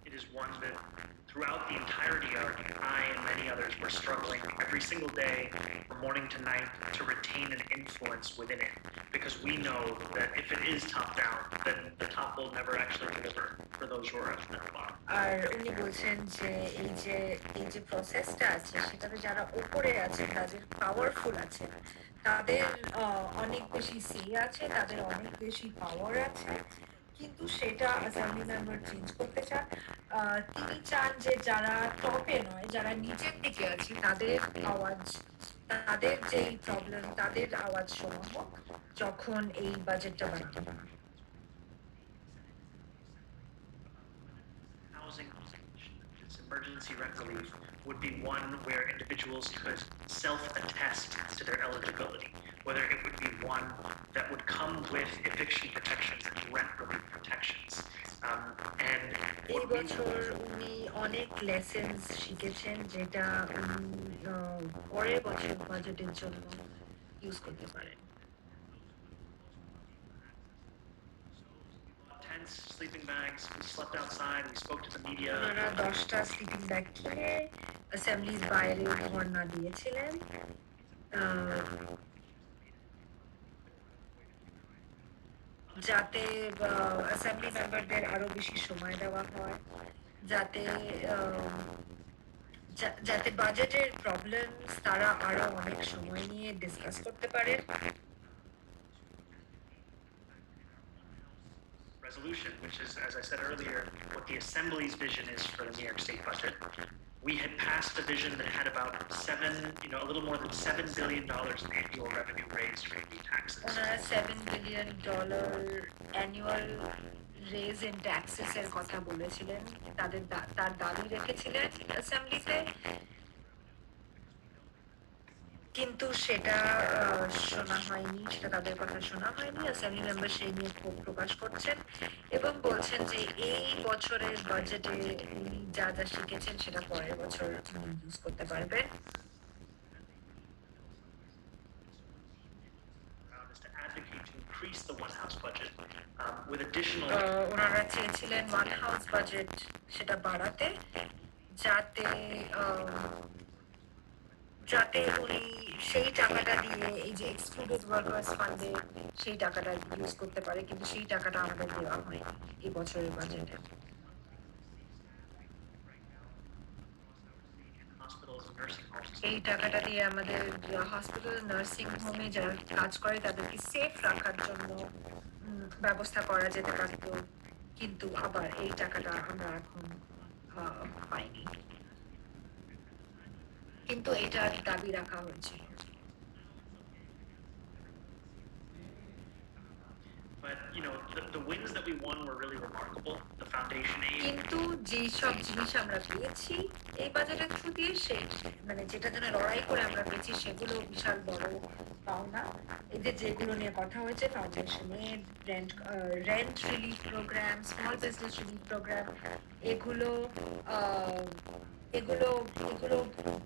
It is one that throughout the entirety of I and many others were struggling every single day from morning to night to retain an influence within it, because we know that if it is top down, then the top will never actually deliver for those who are at the bottom. আর উনি বলছেন যে এই যে প্রসেসটা আছে সেটাতে যারা উপরে আছেন তাদের পাওয়ারফুল আছে, তাদের অনেক বেশি সে আছে, তাদের অনেক বেশি পাওয়ার আছে, কিন্তু সেটা অ্যাসেম্বলি মেম্বার চেঞ্জ করতে চান। তিনি চান যে যারা টপে নয়, যারা নিচের দিকে আছে তাদের আওয়াজ, তাদের যেই প্রবলেম তাদের আওয়াজ শোনা হোক যখন এই বাজেটটা বানানো হয়। Housing, this emergency rent relief, would be one where individuals could self-attest to their eligibility, whether it would be one that would come with eviction protections and rent relief protections. And এই বছর উনি অনেক লেসেন্স শিখেছেন যেটা উনি পরের বছর বাজেটের জন্য ইউজ করতে পারেন। Tents, sleeping bags, we slept outside, we spoke to the media. ওনারা 10টা স্লিপিং ব্যাগ কিনে অ্যাসেম্বলির বাইরে ধর্ণা দিয়েছিলেন, যাতে অ্যাসেম্বলি মেম্বারদের আরো বেশি সময় দেওয়া হয়, যাতে যাতে বাজেটের প্রবলেমস তারা আরো অনেক সময় নিয়ে ডিসকাস করতে পারেন। Resolution, which is, as I said earlier, what the Assembly's vision is for the New York State budget. We had passed a vision that had about a little more than $7 billion in annual revenue raised from new taxes. ওনারা $7 billion annual raise in taxes এর কথা বলেছিলেন, তার দাবি রেখেছিলেন অ্যাসেম্বলিতে, কিন্তু সেটা শোনা হয়নি, সেটা তাদের কথা শোনা হয়নি। অ্যাসেম্বলি মেম্বার সেই নিয়ে ক্ষোভ প্রকাশ করছেন এবং বলছেন যে এই বছরের বাজেটে উনি যা যা শিখেছেন সেটা পরের বছর ইউজ করতে পারবেন। Is to advocate to increase the one house budget with additional. ওনারা চেয়েছিলেন ওয়ান হাউস বাজেট সেটা বাড়াতে, যাতে উনি সেই টাকাটা দিয়ে এই যে এক্সক্লুডেড ওয়ার্কার্স ফান্ডে সেই টাকাটা ইউজ করতে পারে, কিন্তু সেই টাকাটা আমাদের দেওয়া হয়নি এই বছরের বাজেটে। এই টাকাটা দিয়ে আমাদের হসপিটাল, নার্সিং হোমে যারা কাজ করে তাদেরকে সেফ রাখার জন্য ব্যবস্থা করা যেতে পারত, কিন্তু আবার এই টাকাটা আমরা এখন পাইনি, কিন্তু এটার দাবি রাখা হয়েছিল। But the wins that we won were really remarkable. The foundation aid. কিন্তু যেই সব জিনিস আমরা পেয়েছি এই বাজেটের থ্রু দিয়ে, মানে যেটা জন্য লড়াই করে আমরা পেয়েছি সেগুলো বিশাল বড় পাওনা। এই যে যেগুলো নিয়ে কথা হয়েছে, foundation aid, rent relief program, small business relief program, এগুলো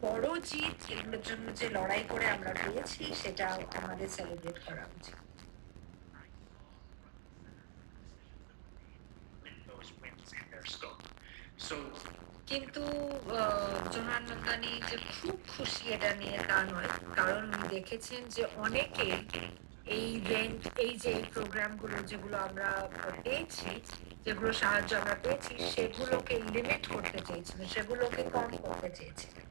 বড় জিত। এগুলোর জন্য যে লড়াই করে আমরা পেয়েছি সেটা আমাদের সেলিব্রেট করা উচিত। কিন্তু জোহরান মামদানি যে খুব খুশি এটা নিয়ে তা নয়, কারণ উনি দেখেছেন যে অনেকে এই যে প্রোগ্রামগুলো যেগুলো আমরা পেয়েছি, যেগুলো সাহায্য আমরা পেয়েছি সেগুলোকে লিমিট করতে চেয়েছিলেন, সেগুলোকে কম করতে চেয়েছিলেন।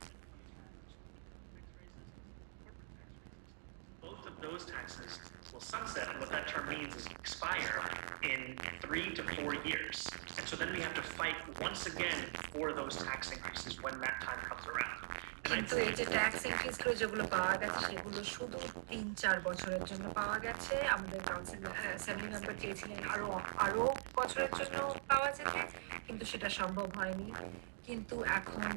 Both of those taxes will sunset, and what that term means is expire in 3 to 4 years. And so then we have to fight once again for those tax increases when that time comes around. কিন্তু এই যে ট্যাক্স ইনক্রিজগুলো যেগুলো পাওয়া গেছে সেগুলো শুধু 3-4 বছরের জন্য পাওয়া গেছে। আমাদের কাউন্সিল অ্যাসেম্বলি মেম্বার চেয়েছিলেন আরো বছরের জন্য পাওয়া যেতে, কিন্তু সেটা সম্ভব হয়নি। কিন্তু এখন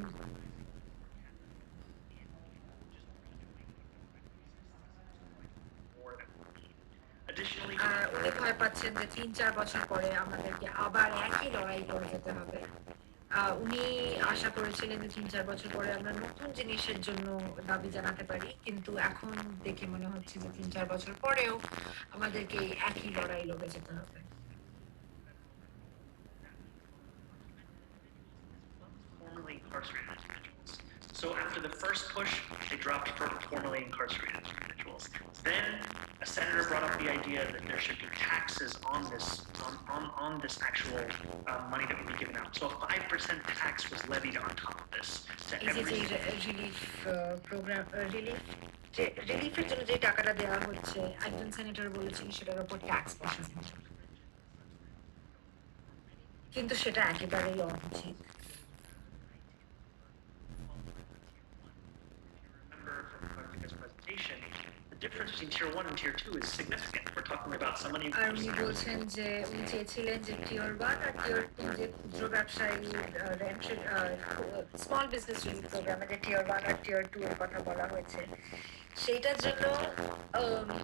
উনি ভয় পাচ্ছেন যে 3-4 বছর পরে আমাদেরকে আবার একই লড়াই করে যেতে হবে। উনি আশা করেছিলেন যে 3-4 বছর পরে আমরা নতুন জিনিসের জন্য দাবি জানাতে পারি, কিন্তু এখন দেখে মনে হচ্ছে যে 3-4 বছর পরেও আমাদেরকে একই লড়াই লড়ে যেতে হবে। Formally So after the first push, they dropped for formerly incarcerated individuals. Then a senator brought up the idea that there should be taxes on this actual money that would be given out. So a 5% tax was levied on top of this. To এই যে every relief programme রিলিফের জন্য যে টাকাটা দেওয়া হচ্ছে একজন সেনেটর বলেছেন সেটার উপর ট্যাক্স বসানো কিন্তু সেটা একেবারেই অনুচিত member from Kartika's presentation, the difference between tier 1 and tier 2 is significant. We're talking about somebody আর উনি বলছেন যে উনি চেয়েছিলেন যে টিয়ার 1 আর টিয়ার 2 যে ক্ষুদ্র ব্যবসায়ী স্মল বিজনেস রিলিফ প্রোগ্রামে যে টিয়ার 1 আর টিয়ার 2 এর কথা বলা হয়েছে সেইটার জন্য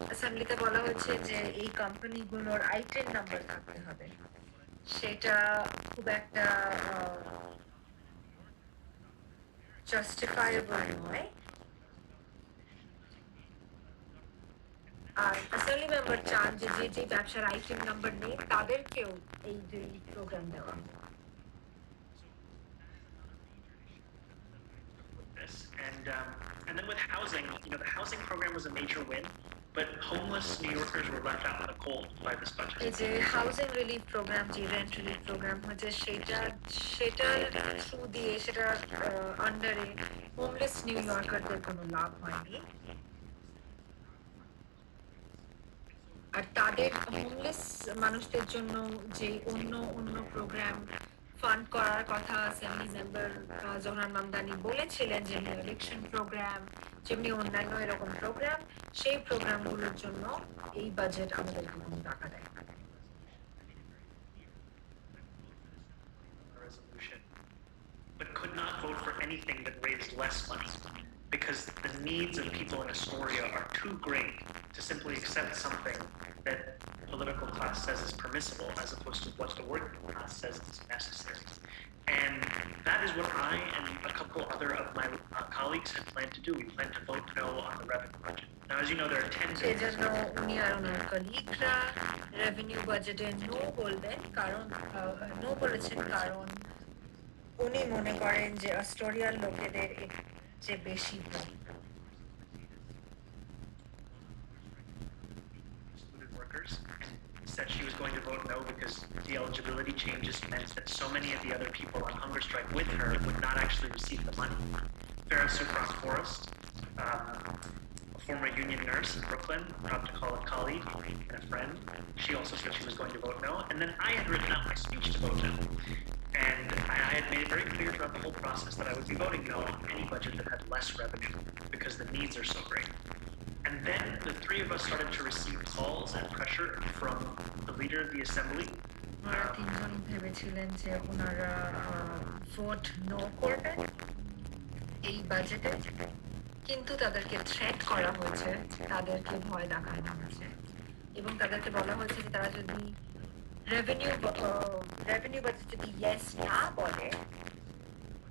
অ্যাসেম্বলিতে বলা হয়েছে যে এই কোম্পানিগুলোর আইটেন নাম্বার থাকতে হবে সেটা খুব একটা জাস্টিফায়েবল নয় আর অ্যাসেম্বলি মেম্বার চান যে যে ব্যবসার আইটেম নাম্বার নেই তাদেরকেও এই রিলিফ প্রোগ্রাম দেওয়া And then with housing, the housing program was a major win, but homeless New Yorkers were left out in the cold by this budget. এই যে হাউজিং রিলিফ প্রোগ্রাম যে rent relief programme হচ্ছে সেটার থ্রু দিয়ে সেটা আন্ডারে homeless new ইয়র্কারদের কোনো লাভ হয়নি আর তাদের হোমলেস মানুষদের জন্য যে অন্য প্রোগ্রাম ফান্ড করার কথা অ্যাসেম্বলি মেম্বার জোহরান মামদানি বলেছিলেন যে ইলেকশন প্রোগ্রাম যেমনি অন্যান্য এরকম প্রোগ্রাম সেই প্রোগ্রামগুলোর জন্য এই বাজেট আমাদেরকে কোনো টাকা দেয় but could not vote for anything that raised less money because the needs of people in Astoria are too great to simply accept something that the political class says is permissible as opposed to what the working class says is necessary. And that is what I and a couple other of my colleagues had planned to do. We planned to vote no on the revenue budget. Now, as you know, there are 10 সেজন্য উনি আর ওনার কলিগরা রেভিনিউ বাজেটে নো বলবেন কারণ নো বলেছেন কারণ উনি মনে করেন যে অস্ট্রেলিয়ার লোকেদের যে বেশি excluded workers and said she was going to vote no because the eligibility changes meant that so many of the other people on hunger strike with her would not actually receive the money. Farrah Sufran Forrest, a former union nurse in Brooklyn, proud to call a colleague and a friend, she also said she was going to vote no. And then I had written out my speech to vote no. And I had made it very clear throughout the whole process that I would be voting no on any budget that had less revenue because the needs are so great. And then the three of us started to receive calls and pressure from the leader of the assembly. ওনারা তিনজন ভেবেছিলেন যে ওনারা vote no করবেন এই বাজেটে কিন্তু তাদেরকে থ্রেট করা হয়েছে তাদেরকে ভয় দেখানো হয়েছে এবং তাদেরকে বলা হয়েছে যে তারা যদি রেভিনিউ বাজেট যদি ইয়েস না বলে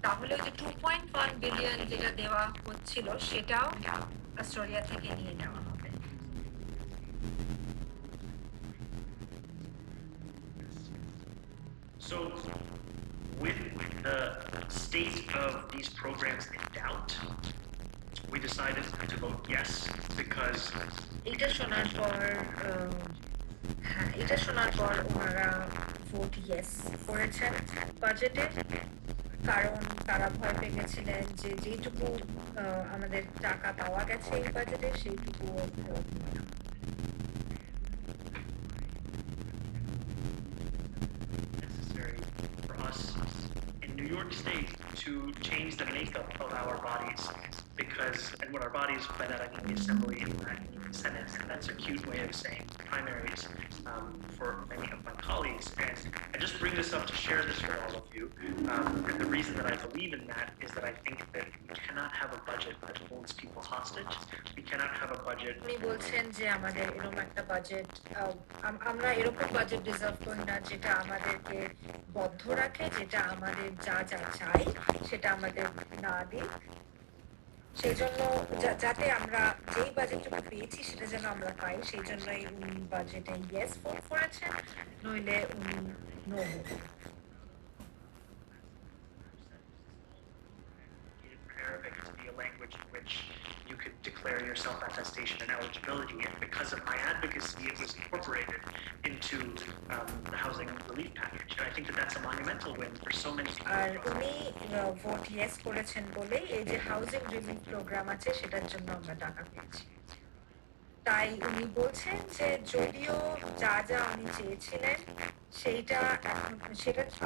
তাহলে ওই যে 2.1 বিলিয়ন যেটা দেওয়া হচ্ছিল সেটাও অস্ট্রেলিয়া থেকে নিয়ে নেওয়া হবে So with the state of these programs in doubt, we decided to vote yes because এটা শোনার পর ওনারা ভোট ইয়েস করেছেন বাজেটে কারণ তারা ভয় পেয়ে গেছিলেন যে যেটুকু আমাদের টাকা পাওয়া গেছে এই বাজেটে সেইটুকু necessary for us in New York State to change the makeup of our bodies because, and what our bodies, by that I mean the Assembly and the Senate, and that's a cute way of saying primaries for many of my colleagues. And I just bring this up to share this with all of you. And the reason that I believe in that is that I think that we cannot have a budget that holds people hostage. We cannot have a budget. উনি বলছেন যে আমাদের এরকম একটা বাজেট আমরা এরকম budget deserve করি না যেটা আমাদেরকে বদ্ধ রাখে যেটা আমাদের যা যা চাই সেটা আমাদের না দিই সেই জন্য যাতে আমরা যেই বাজেটটুকু পেয়েছি সেটা যেন আমরা পাই সেই জন্যই উনি বাজেটে ইয়েস ভোট করেছেন নইলে উনি no vote language in which you could declare your self-attestation and eligibility, and because of my advocacy, it was incorporated into the housing relief package. And I think that that's a monumental win for so many people. আর উনি vote yes করেছেন বলে এই যে housing relief programme আছে সেটার জন্য আমরা টাকা পেয়েছি। তাই উনি বলছেন যে যদিও যা যা উনি চেয়েছিলেন সেটা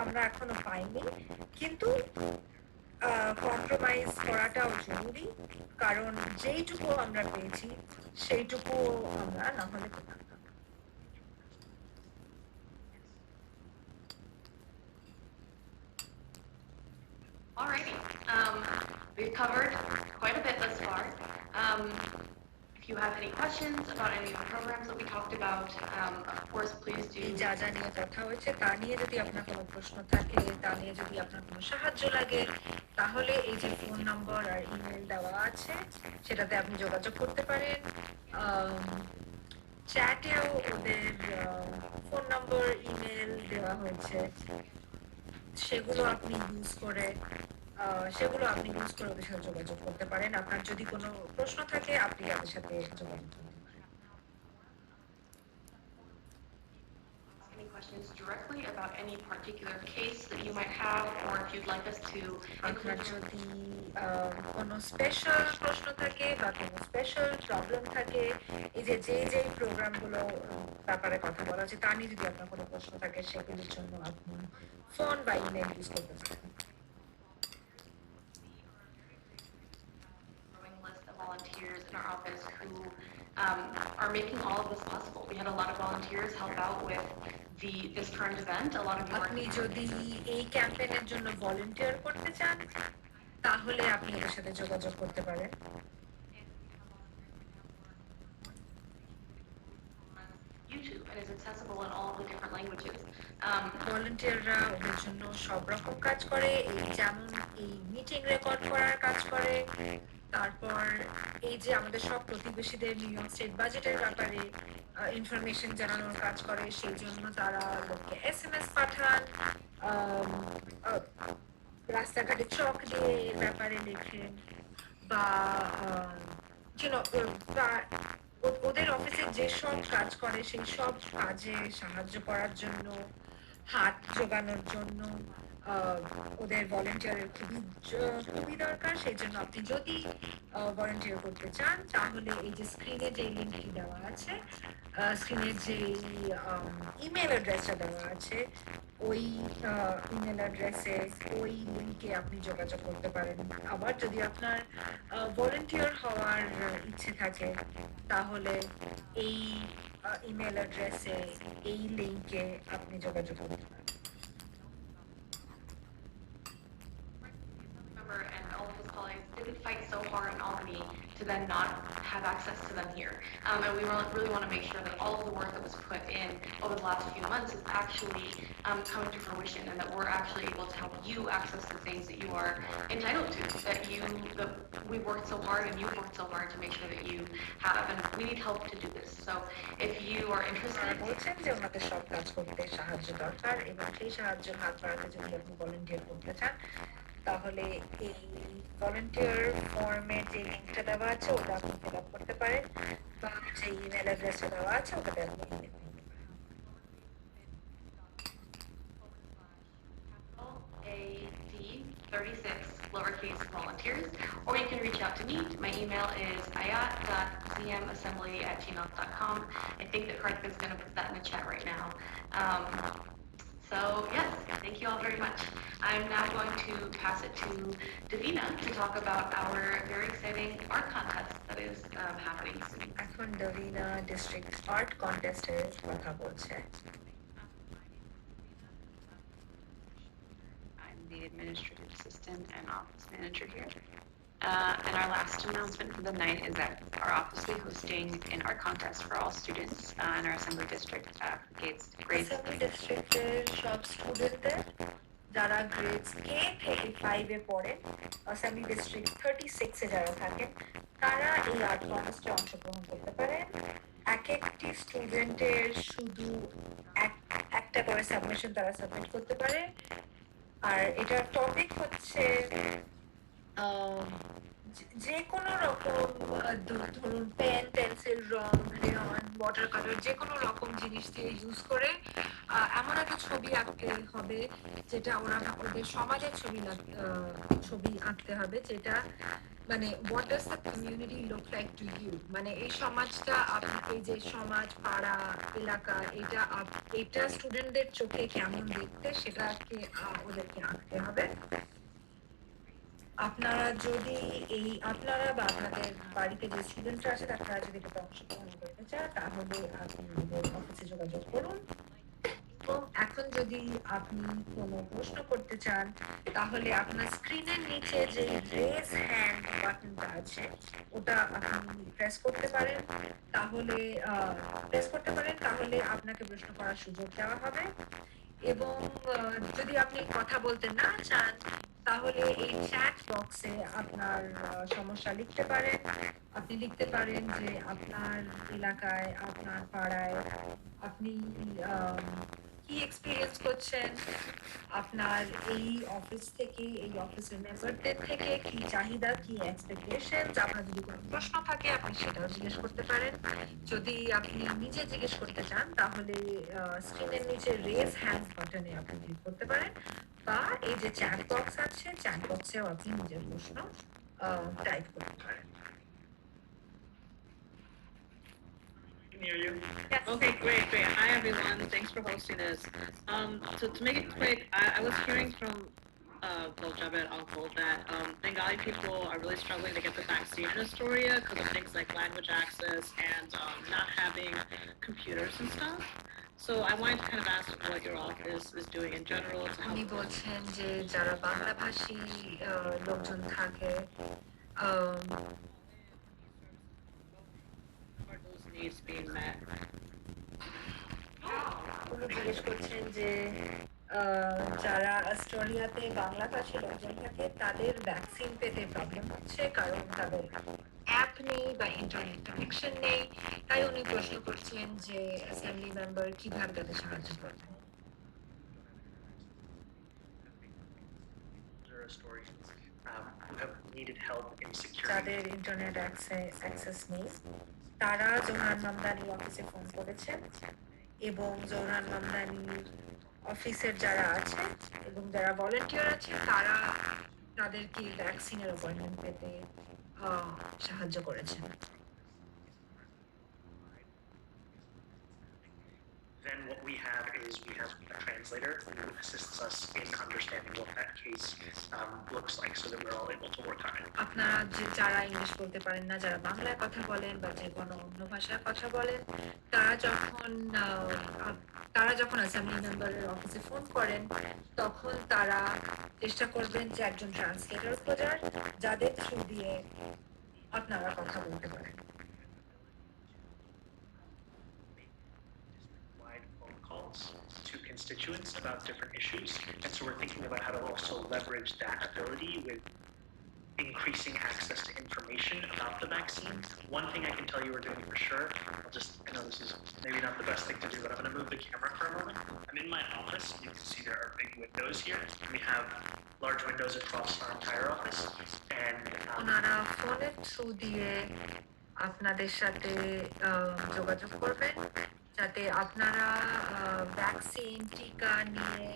আমরা এখনো পাইনি, কিন্তু কম্প্রোমাইজ করাটাও জরুরি, কারণ যেইটুকু আমরা পেয়েছি সেইটুকু আমরা না হলে পেতাম না। Alrighty, we've covered quite a bit thus far. If you have any questions about any of the programs that we talked about, of course, please do. যা যা নিয়ে কথা হয়েছে তা নিয়ে যদি আপনার কোনো প্রশ্ন থাকে, তা নিয়ে যদি আপনার কোনো সাহায্য লাগে, তাহলে এই যে ফোন নম্বর আর ইমেল দেওয়া আছে সেটাতে আপনি যোগাযোগ করতে পারেন। চ্যাটেও ওদের ফোন নম্বর ইমেল দেওয়া হয়েছে, সেগুলো আপনি ইউজ করে ওদের সাথে যোগাযোগ করতে পারেন। আপনার যদি কোনো প্রশ্ন থাকে আপনি তাদের সাথে যোগাযোগ করতে পারেন। Any questions directly about any particular case that you might have, or if you'd like us to আপনার যদি কোনো স্পেশাল প্রশ্ন থাকে বা কোনো স্পেশাল প্রবলেম থাকে, এই যে যেই প্রোগ্রামগুলো ব্যাপারে কথা বলা হচ্ছে তা নিয়ে যদি আপনার কোনো প্রশ্ন থাকে সেগুলির জন্য আপনি ফোন বা ইমেল ইউজ করতে পারেন। list of volunteers in our office who are making all of this possible. We had a lot of volunteers help out with this current event. A lot of you আপনি যদি এই ক্যাম্পেইনের জন্য ভলান্টিয়ার করতে চান তাহলে আপনি এর সাথে যোগাযোগ করতে পারেন। YouTube and is accessible in all of the different languages. ভলান্টিয়াররা ওদের জন্য সব রকম কাজ করে, এই যেমন এই মিটিং রেকর্ড করার কাজ করে, তারপর এই যে আমাদের সব প্রতিবেশীদের নিউ ইয়র্ক স্টেট বাজেটের ব্যাপারে ইনফরমেশন জানানোর কাজ করে, সেই জন্য তারা লোককে SMS পাঠান, রাস্তাঘাটে চক দিয়ে ব্যাপারে লেখেন, বা ওদের অফিসে যেসব কাজ করে সেই সব কাজে সাহায্য করার জন্য, হাত জোগানোর জন্য ওদের ভলান্টিয়ারের খুবই দরকার। সেই জন্য আপনি যদি ভলান্টিয়ার করতে চান তাহলে এই যে স্ক্রিনে যে লিঙ্কটি দেওয়া আছে, স্ক্রিনে যে ইমেল অ্যাড্রেসটা দেওয়া আছে, ওই ইমেল অ্যাড্রেসে ওই লিঙ্কে আপনি যোগাযোগ করতে পারেন। আবার যদি আপনার ভলান্টিয়ার হওয়ার ইচ্ছে থাকে তাহলে এই ইমেল অ্যাড্রেসে এই লিঙ্কে আপনি যোগাযোগ করতে পারেন। And all of his colleagues didn't fight so hard in Albany to then not have access to them here. And we really want to make sure that all of the work that was put in over the last few months is actually coming to fruition, and that we're actually able to help you access the things that you are entitled to, that we've worked so hard and you've worked so hard to make sure that you have, and we need help to do this. So if you are interested, বলছেন যে ওনাদের সব কাজ করতে সাহায্য দরকার, এবং সেই সাহায্যের হাত বাড়াতে যদি আপনি ভলান্টিয়ার করতে চান তাহলে এই ভলান্টিয়ার ফর্মে যে লিঙ্কটা দেওয়া আছে ওটা আপনি ফিল আপ করতে পারেন, বা যে ইমেল অ্যাড্রেসটা দেওয়া আছে ওটাতে আপনি AD36 lowercase volunteers, or you can reach out to me. My email is ayat.cmassembly@gmail.com. I think that Karthik is going to put that in the chat right now. So yes, thank you all very much. I'm now going to pass it to Davina to talk about our very exciting art contest that is happening soon. এখন ডভিনা district art কন্টেস্টের কথা বলছে। I'm the administrative assistant and office manager here. And our last announcement for the night is that our office will be hosting an art contest for all students in our assembly district grades. Assembly districটের সব স্টুডেন্টদের যারা grades A থেকে 5 এ পড়েন, assembly district 36 এ যারা থাকেন তারা এই আর্ট কন্টেস্টে অংশগ্রহণ করতে পারেন। একটি স্টুডেন্টের শুধু একটা করে সাবমিশন তারা সাবমিট করতে পারে, আর এটার টপিক হচ্ছে যে কোনো রকম ধরুন পেন পেন্সিল রং ক্রেয়ন ওয়াটার কালার যে কোনো রকম জিনিস দিয়ে ইউজ করে এমন একটা ছবি আঁকতে হবে যেটা ওরা ওদের সমাজের ছবি আঁকতে হবে যেটা মানে what does the community look like to you মানে এই সমাজটা আপনি এই যে সমাজ পাড়া এলাকা এটা স্টুডেন্টদের চোখে কেমন দেখতে সেটাকে ওদেরকে আঁকতে হবে আপনারা বা আপনাদের বাড়িতে যে স্টুডেন্টরা আছে তারা যদি এটাতে অংশগ্রহণ করতে চান তাহলে আপনি আমাদের অফিসে যোগাযোগ করুন এবং এখন যদি আপনি কোনো প্রশ্ন করতে চান তাহলে আপনার স্ক্রিনের নিচে যে রেজ হ্যান্ড বাটনটা আছে ওটা আপনি তাহলে আপনাকে প্রশ্ন করার সুযোগ দেওয়া হবে এবং যদি আপনি কথা বলতে না চান তাহলে এই চ্যাট বক্সে আপনার সমস্যা লিখতে পারেন আপনি লিখতে পারেন যে আপনার এলাকায় আপনার পাড়ায় আপনি কি এক্সপিরিয়েন্স করছেন আপনার এই অফিসের মেম্বারদের থেকে কি চাহিদা কি এক্সপেকটেশনস আপনার যদি কোনো প্রশ্ন থাকে আপনি সেটাও জিজ্ঞেস করতে পারেন যদি আপনি নিজে জিজ্ঞেস করতে চান তাহলে স্ক্রিনের নিচে রেজ হ্যান্ড বাটনে আপনি ক্লিক করতে পারেন বা এই যে চ্যাট বক্স আছে চ্যাট বক্সেও আপনি নিজের প্রশ্ন টাইপ করতে পারেন Hear you. Yes. Okay, great. Hi, everyone. Thanks for hosting this. To make it quick, I was hearing from Jabed Uncle that Bengali people are really struggling to get the vaccine in Astoria because of things like language access and not having computers and stuff. So I wanted to kind of ask what your office is doing in general to help. উনি বলছেন যে যারা বাংলাভাষী লোকজন থাকে Are those needs being met? উনি জিজ্ঞেস করছেন যে যারা অস্ট্রেলিয়াতে বাংলাভাষী লোকজন থাকে তাদের ভ্যাকসিন পেতে প্রবলেম হচ্ছে কারণ তাদের অ্যাপ নেই বা ইন্টারনেট কানেকশন নেই তাই উনি প্রশ্ন করছেন যে অ্যাসেম্বলি মেম্বার কিভাবে তাদের সাহায্য করবেন Who have needed help in securing যাদের ইন্টারনেট অ্যাক্সেস নেই তারা জোহরান মামদানি অফিসে ফোন করেছেন এবং জোহরান মামদানির অফিসের যারা আছে এবং যারা ভলান্টিয়ার আছে তারা তাদেরকে ভ্যাকসিনের অ্যাপয়েন্টমেন্ট পেতে সাহায্য করেছেন Then what we have a translator who assists us in understanding what that case looks like so that we're all able to work on it. আপনারা যারা ইংলিশ বলতে পারেন না যারা বাংলায় কথা বলেন বা যে কোনো অন্য ভাষায় কথা বলেন তারা যখন অ্যাসেম্বলি মেম্বারের অফিসে ফোন করেন তখন তারা চেষ্টা করবেন যে একজন ট্রান্সলেটর খোঁজার যাদের থ্রু দিয়ে আপনারা কথা বলতে পারেন To constituents about different issues, and so we're thinking about how to also leverage that ability with increasing access to information about the vaccine. One thing I can tell you we're doing for sure, I know this is maybe not the best thing to do, but I'm going to move the camera for a moment. I'm in my office. You can see there are big windows here. We have large windows across our entire office, and ওনারা ফোনের থ্রু দিয়ে আপনাদের সাথে যোগাযোগ করবেন যাতে আপনারা ভ্যাকসিন টিকা নিয়ে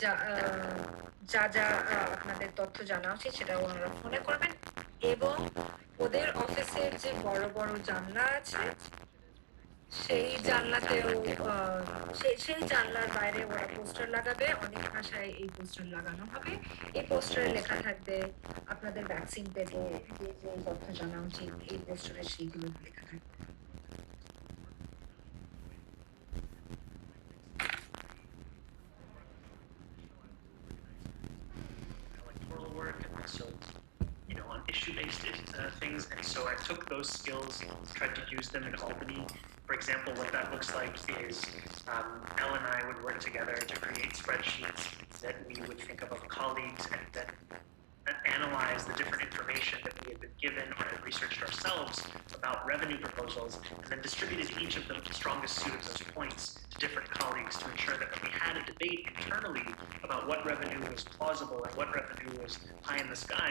যা আপনাদের তথ্য জানা উচিত সেটা ওনারা ফোনে করবেন এবং ওদের অফিসের যে বড় বড় জানলা আছে সেই জানলার বাইরে ওরা পোস্টার লাগাবে অনেক ভাষায় এই পোস্টার লাগানো হবে এই পোস্টারে লেখা থাকবে আপনাদের ভ্যাকসিন পেতে যে তথ্য জানা উচিত এই পোস্টারে সেইগুলো লেখা থাকবে issue-based things, and so I took those skills, tried to use them in Albany. For example, what that looks like is Elle and I would work together to create spreadsheets that we would think of colleagues and then analyze analyzed the different information that we had been given or had researched ourselves about revenue proposals, and then distributed each of the strongest suit of those points to different colleagues to ensure that when we had a debate internally about what revenue was plausible and what revenue was pie in the sky,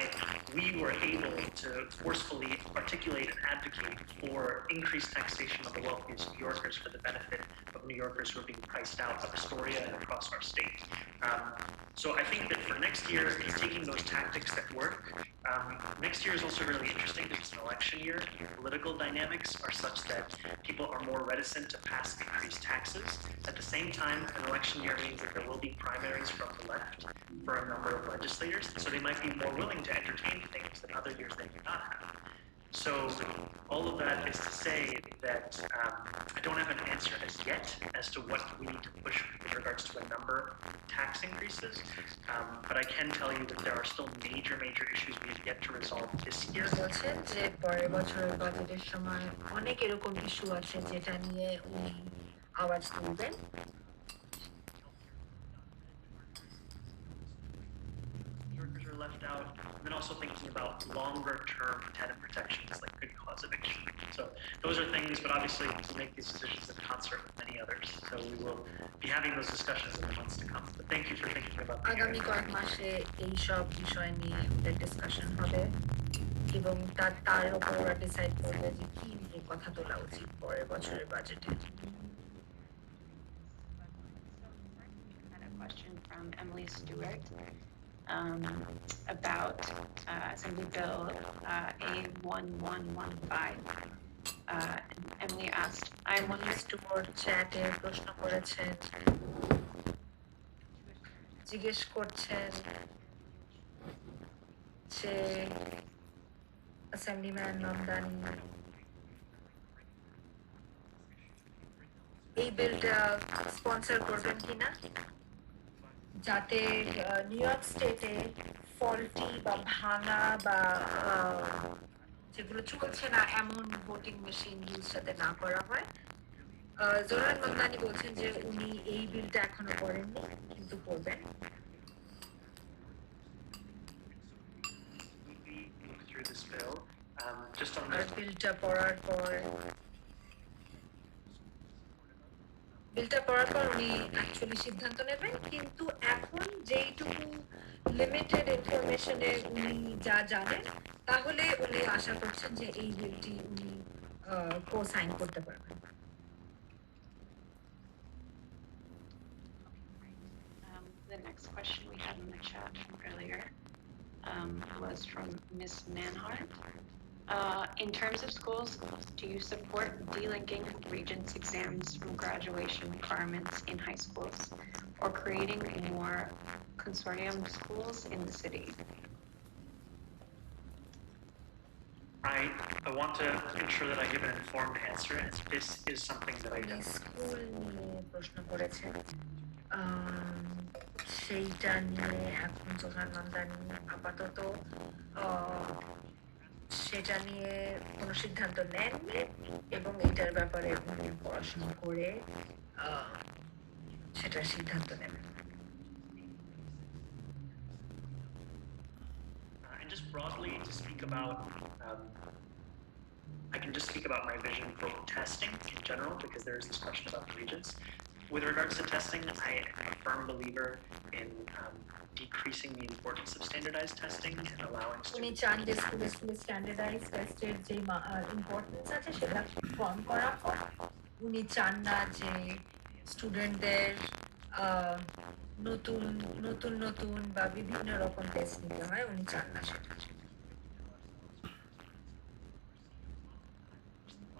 we were able to forcefully articulate and advocate for increased taxation of the wealthiest New Yorkers for the benefit of New Yorkers who are being priced out of Astoria and across our state. So I think that for next year, it's taking those tactics that work. Next year is also really interesting because it's an election year. Political dynamics are such that people are more reticent to pass increased taxes. At the same time, an election year means that there will be primaries from the left for a number of legislators, so they might be more willing to entertain things that other years they do not have. So all of that is to say that I don't have an answer as yet as to what we need to push with regards to a number of tax increases, but I can tell you that there are still major issues we have yet to resolve this year. বলছেন যে পরের বছরের বাজেটের সময় অনেক এরকম ইস্যু আছে যেটা নিয়ে উনি আওয়াজ তুলবেন। Workers are left out, and then also thinking about longer-term tenant protections like good cause eviction. So those are things, but obviously we'll make these decisions in concert with many others. So we will be having those discussions in the months to come. But thank you for thinking about the আগামী কয়েক মাসে এই সব বিষয় নিয়ে ওদের ডিসকাশন হবে এবং তার উপর ওরা ডিসাইড করবে যে কি নিয়ে কথা তোলা উচিত পরের বছরের বাজেটে। Had a question from Emily Stewart about Assembly Bill A1115. Emily asked, I'm wondering Stuart চ্যাটে প্রশ্ন করেছেন, জিজ্ঞেস করছেন যে অ্যাসেম্বলিম্যান মামদানি এই বিলটা স্পন্সর করবেন কিনা যাতে নিউ ইয়র্ক স্টেটে ফল্টি বা ভাঙা বা যেগুলো চলছে না এমন ভোটিং মেশিন ইউজ যাতে না করা হয়। জোহরান মামদানি বলছেন যে উনি এই বিলটা এখনো করেননি কিন্তু করবেন। আর বিলটা পড়ার পর উনি অ্যাকচুয়ালি সিদ্ধান্ত নেবেন, কিন্তু এখন যেইটুকু লিমিটেড ইনফরমেশনে উনি যা জানেন তাহলে উনি আশা করছেন যে এই বিলটি উনি কো-সাইন করতে পারবেন। The next question we had in the chat from earlier was from Miss Manhart. In terms of schools, do you support delinking Regents exams from graduation requirements in high schools or creating more consortium schools in the city? I want to ensure that I give an informed answer, and this is something that I do. School নিয়ে প্রশ্ন করেছেন, সেইটা নিয়ে এখন জোহরান মামদানি আপাতত সেটা নিয়ে কোনো সিদ্ধান্ত নেননি এবং এটার ব্যাপারে উনি পড়াশোনা করে সেটার সিদ্ধান্ত নেবেন। And just broadly to speak about, I can just speak about my vision for testing in general because there is this question about the Regents. With regards to testing, I am a firm believer in decreasing the importance of standardized testing and allowing উনি students. চান যে স্কুলে স্ট্যান্ডার্ডাইজ টেস্টের যে ইম্পর্টেন্স আছে সেটা কম করা হয়। উনি চান না যে স্টুডেন্টদের নতুন বা বিভিন্ন রকম টেস্ট নিতে হয়, উনি চান না সেটা।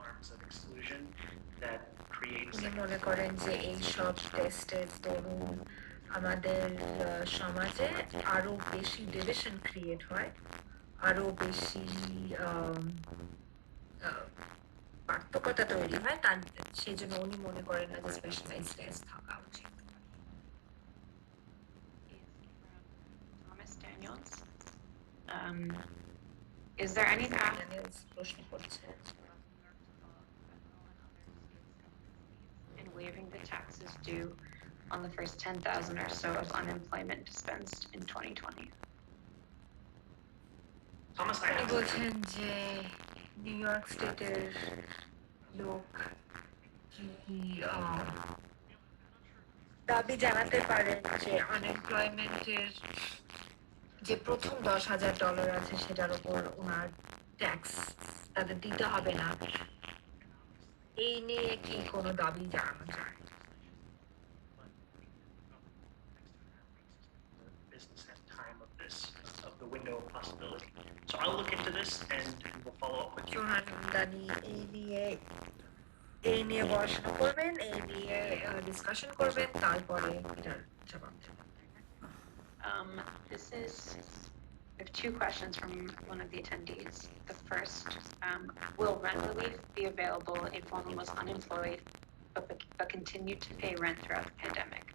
Arms of exclusion that creates. উনি মনে করেন যে এই সব টেস্টের দরুন আমাদের সমাজে আরো বেশি ডিভিশন ক্রিয়েট হয়, আরো বেশি পার্থক্যতা তৈরি হয়, তার সেই জন্য উনি মনে করেন না যে স্পেশালাইজড টেস্ট থাকা উচিত। Thomas Daniels. Is there any path প্রশ্ন করছে in waiving the taxes due on the first 10,000 or so of unemployment dispensed in 2020? বলছেন যে নিউ ইয়র্ক স্টেটের লোক কি দাবি জানাতে পারেন যে আনএমপ্লয়মেন্টের যে প্রথম $10,000 আছে সেটার উপর ওনার ট্যাক্স তাদের দিতে হবে না, এই নিয়ে কি কোনো দাবি জানানো যায়? Business and time of this, of the window of possibility. So I'll look into this and we'll follow up with you. Zohran Mamdani এই নিয়ে পড়াশোনা করবেন, এই নিয়ে ডিসকাশন করবেন, তারপরে এটার জবাব দেবেন। This is, we have two questions from one of the attendees. The first, will rent relief be available if one was unemployed but continued to pay rent throughout the pandemic?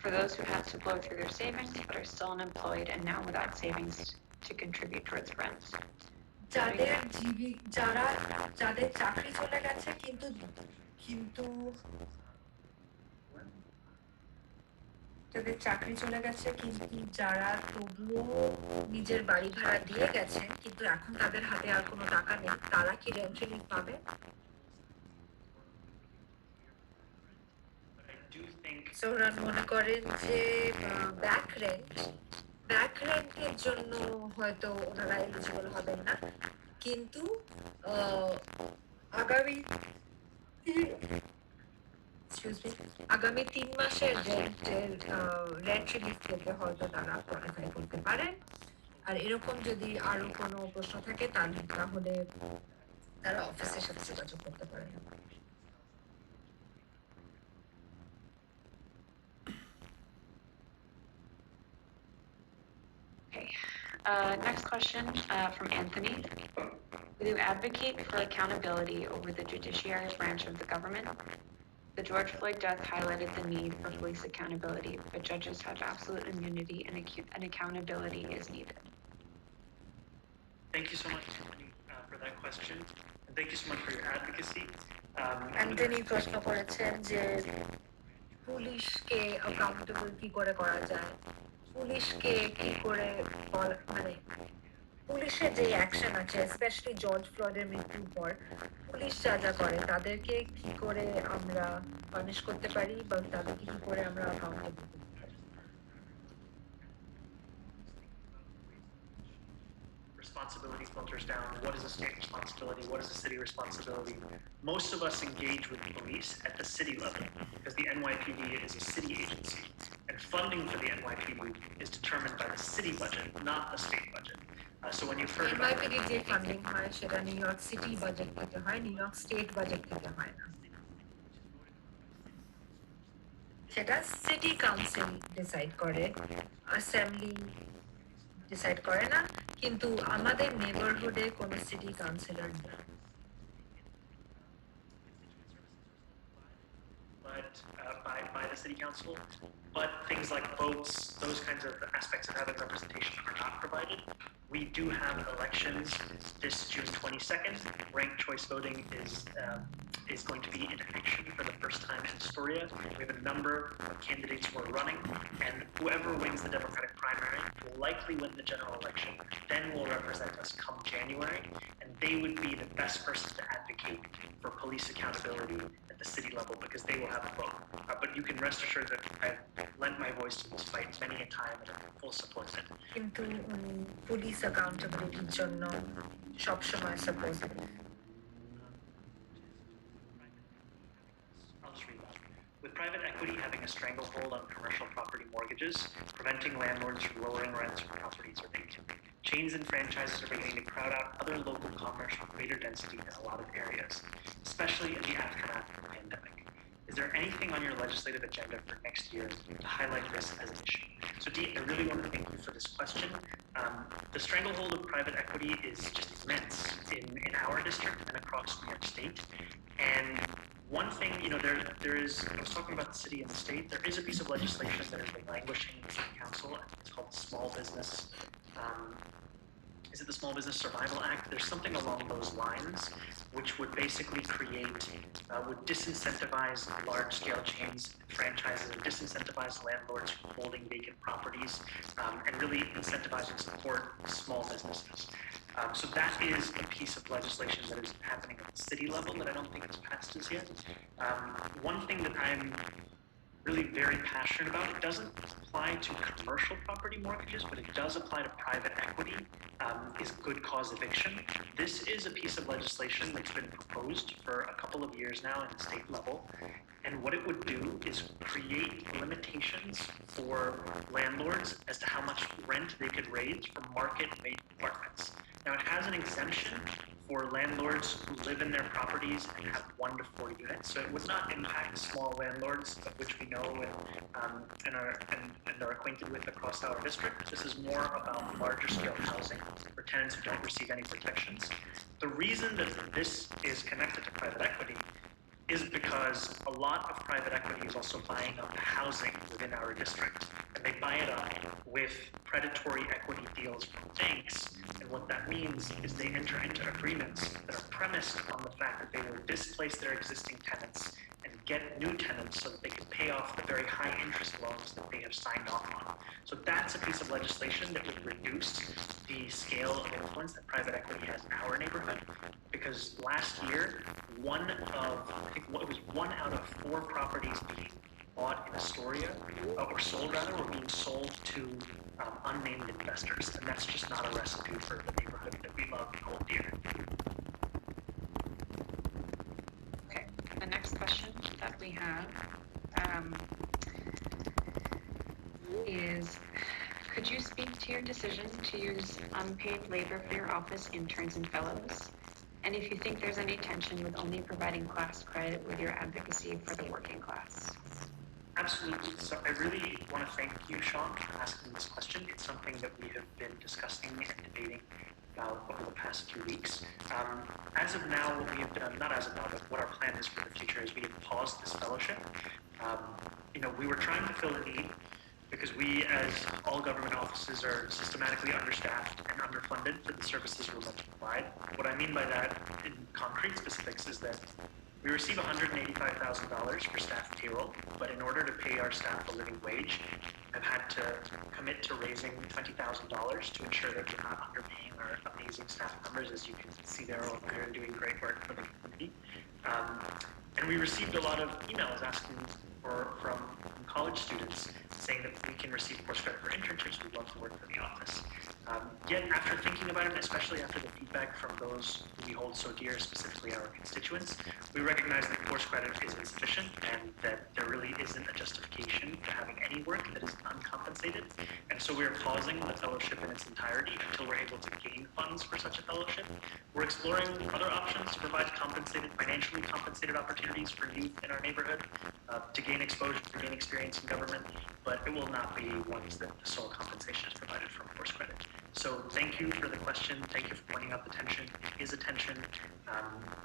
For those who had to blow through their savings but are still unemployed and now without savings to contribute towards rent. যাদের চাকরি চলে গেছে কিন্তু যাদের চাকরি চলে গেছে কিন্তু যারা তবুও নিজের বাড়ি ভাড়া দিয়ে গেছে কিন্তু এখন তাদের হাতে আর কোনো টাকা নেই, তারা কি রেন্ট রিলিফ পাবে? জোহরান মনে করেন যে ব্যাক রেন্টের জন্য হয়তো ওনারা এলিজিবল হবেন না, কিন্তু আগামী 3 মাসের রেন্ট রিলিফ থেকে হয়তো তারা কোয়ালিফাই করতে পারেন। আর এরকম যদি আরো কোনো প্রশ্ন থাকে তাহলে তারা অফিসের সাথে যোগাযোগ করতে পারেন। Next question from Anthony. Will you advocate for accountability over the judiciary branch of the government? The George Floyd death highlighted the need for police accountability, but judges have absolute immunity and accountability is needed. Thank you so much, Anthony, for that question. And thank you so much for your advocacy. Anthony প্রশ্ন করেছেন যে পুলিশকে অ্যাকাউন্টেবল কি করে করা যায়, পুলিশকে কি করে মানে পুলিশের যে অ্যাকশন আছে স্পেশালি জর্জ ফ্লয়েডের মৃত্যুর পর পুলিশ যা যা করে তাদেরকে কি করে আমরা পানিশ করতে পারি বা তাদেরকে কি করে আমরা অ্যাকাউন্টেবল করতে পারি? Responsibility filters down. What is a state responsibility? What is a city responsibility? Most of us engage with police at the city level because the NYPD is a city agency, and funding for the NYPD is determined by the city budget, not the state budget. So when you've heard about NYPD যে ফান্ডিং হয় সেটা new York city budget থেকে হয়, new York state budget থেকে হয় না, সেটা city council decide করে, অ্যাসেম্বলি ডিসাইড করে না, কিন্তু আমাদের নেবারহুডে কোনো সিটি কাউন্সিলর নেই। by the city council, but things like votes, those kinds of aspects of having representation are not provided. We do have elections this June 22nd. Ranked choice voting is going to be in action for the first time in Astoria. We have a number of candidates who are running, and whoever wins the Democratic primary will likely win the general election, then will represent us come January, and they would be the best person to advocate for police accountability at the city level because they will have a vote. But you can rest assured that I've lent my voice to this fight many a time and I full support it. কিন্তু পুলিশ অ্যাকাউন্টেবিলিটির জন্য সবসময় support. With private equity having a stranglehold on commercial property mortgages, preventing landlords from lowering rents when properties are vacant. Chains and franchises are beginning to crowd out other local commerce with greater density in a lot of areas, especially in the aftermath of the pandemic. Is there anything on your legislative agenda for next year to highlight this as an issue? So Dee, I really want to thank you for this question. The stranglehold of private equity is just immense in our district and across New York State. And one thing, there is, I was talking about the city and the state, there is a piece of legislation that has been languishing in the city council. It's called the Small Business, is it the Small Business Survival Act? There's something along those lines, which would basically would disincentivize large-scale chains, franchises, and disincentivize landlords from holding vacant properties, and really incentivize and support small businesses. So that is a piece of legislation that is happening at the city level that I don't think is passed as yet. One thing that I'm really very passionate about, it doesn't apply to commercial property mortgages, but it does apply to private equity, is good cause eviction. This is a piece of legislation that's been proposed for a couple of years now at the state level. And what it would do is create limitations for landlords as to how much rent they could raise from market rate apartments. Now, it has an exemption for landlords who live in their properties and have 1 to 4 units, so it would not impact small landlords, of which we know and are acquainted with across our district. This is more about larger scale housing for tenants who don't receive any protections. The reason that this is connected to private equity is because a lot of private equity is also buying up housing within our district, and they buy it up with predatory equity deals from banks. And what that means is they enter into agreements that are premised on the fact that they will displace their existing tenants and get new tenants so that they can pay off the very high interest loans that they have signed off on. So that's a piece of legislation that would reduce the scale of influence that private equity has in our neighborhood. Because last year, it was 1 out of 4 properties being bought in Astoria, or sold rather, were being sold to unnamed investors, and that's just not a recipe for the neighborhood that we love and hold dear. Okay, the next question that we have is, could you speak to your decision to use unpaid labor for your office interns and fellows? And if you think there's any tension with only providing class credit with your advocacy for the working class? Absolutely. So I really want to thank you, Sean, for asking this question. It's something that we have been discussing and debating about over the past few weeks. As of now, what we have done, not as of now, but what our plan is for the future is we have paused this fellowship. We were trying to fill a need because we, as all government offices, are systematically understaffed and underfunded for the services we're meant to provide. What I mean by that in concrete specifics is that we receive $185,000 for staff payroll, but in order to pay our staff a living wage, I've had to commit to raising $20,000 to ensure that we're not underpaying our amazing staff members. As you can see, they're all there and doing great work for the community. And we received a lot of emails asking from college students saying that we can receive course credit for internships. We'd love to work for the office. Yet, after thinking about it, especially after the feedback from those who we hold so dear, specifically our constituents, we recognize that course credit is insufficient and that there really isn't a justification to having any work that is uncompensated. And so we're pausing the fellowship in its entirety until we're able to gain funds for such a fellowship. We're exploring other options to provide financially compensated opportunities for youth in our neighborhood to gain exposure, to gain experience in government, but it will not be ones that the sole compensation is provided from course credit. So thank you for the question. Thank you for pointing out the tension. It is a tension,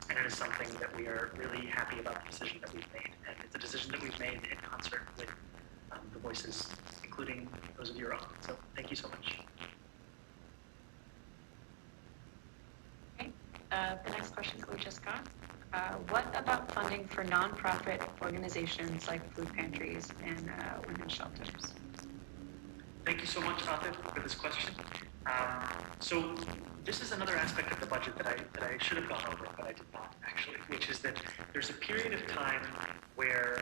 and it is something that we are really happy about the decision that we've made. And it's a decision that we've made in concert with the voices, including those of your own. So thank you so much. Okay, the next question that we just got. What about funding for nonprofit organizations like Food Pantries and women's shelters? Thank you so much, Atif, for this question. So this is another aspect of the budget that I should have gone over, but I did not actually, which is that there's a period of time where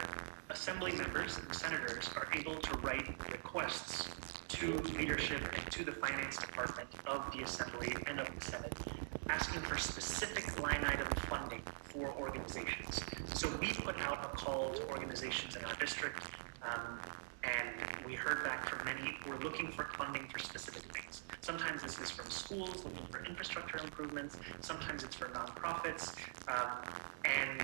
assembly members and senators are able to write requests to leadership and to the finance department of the assembly and of the Senate, asking for specific line item funding for organizations. So we put out a call to organizations in our district, and we heard back from many who are looking for funding for specific things. Sometimes this is from schools looking for infrastructure improvements. Sometimes it's for nonprofits. And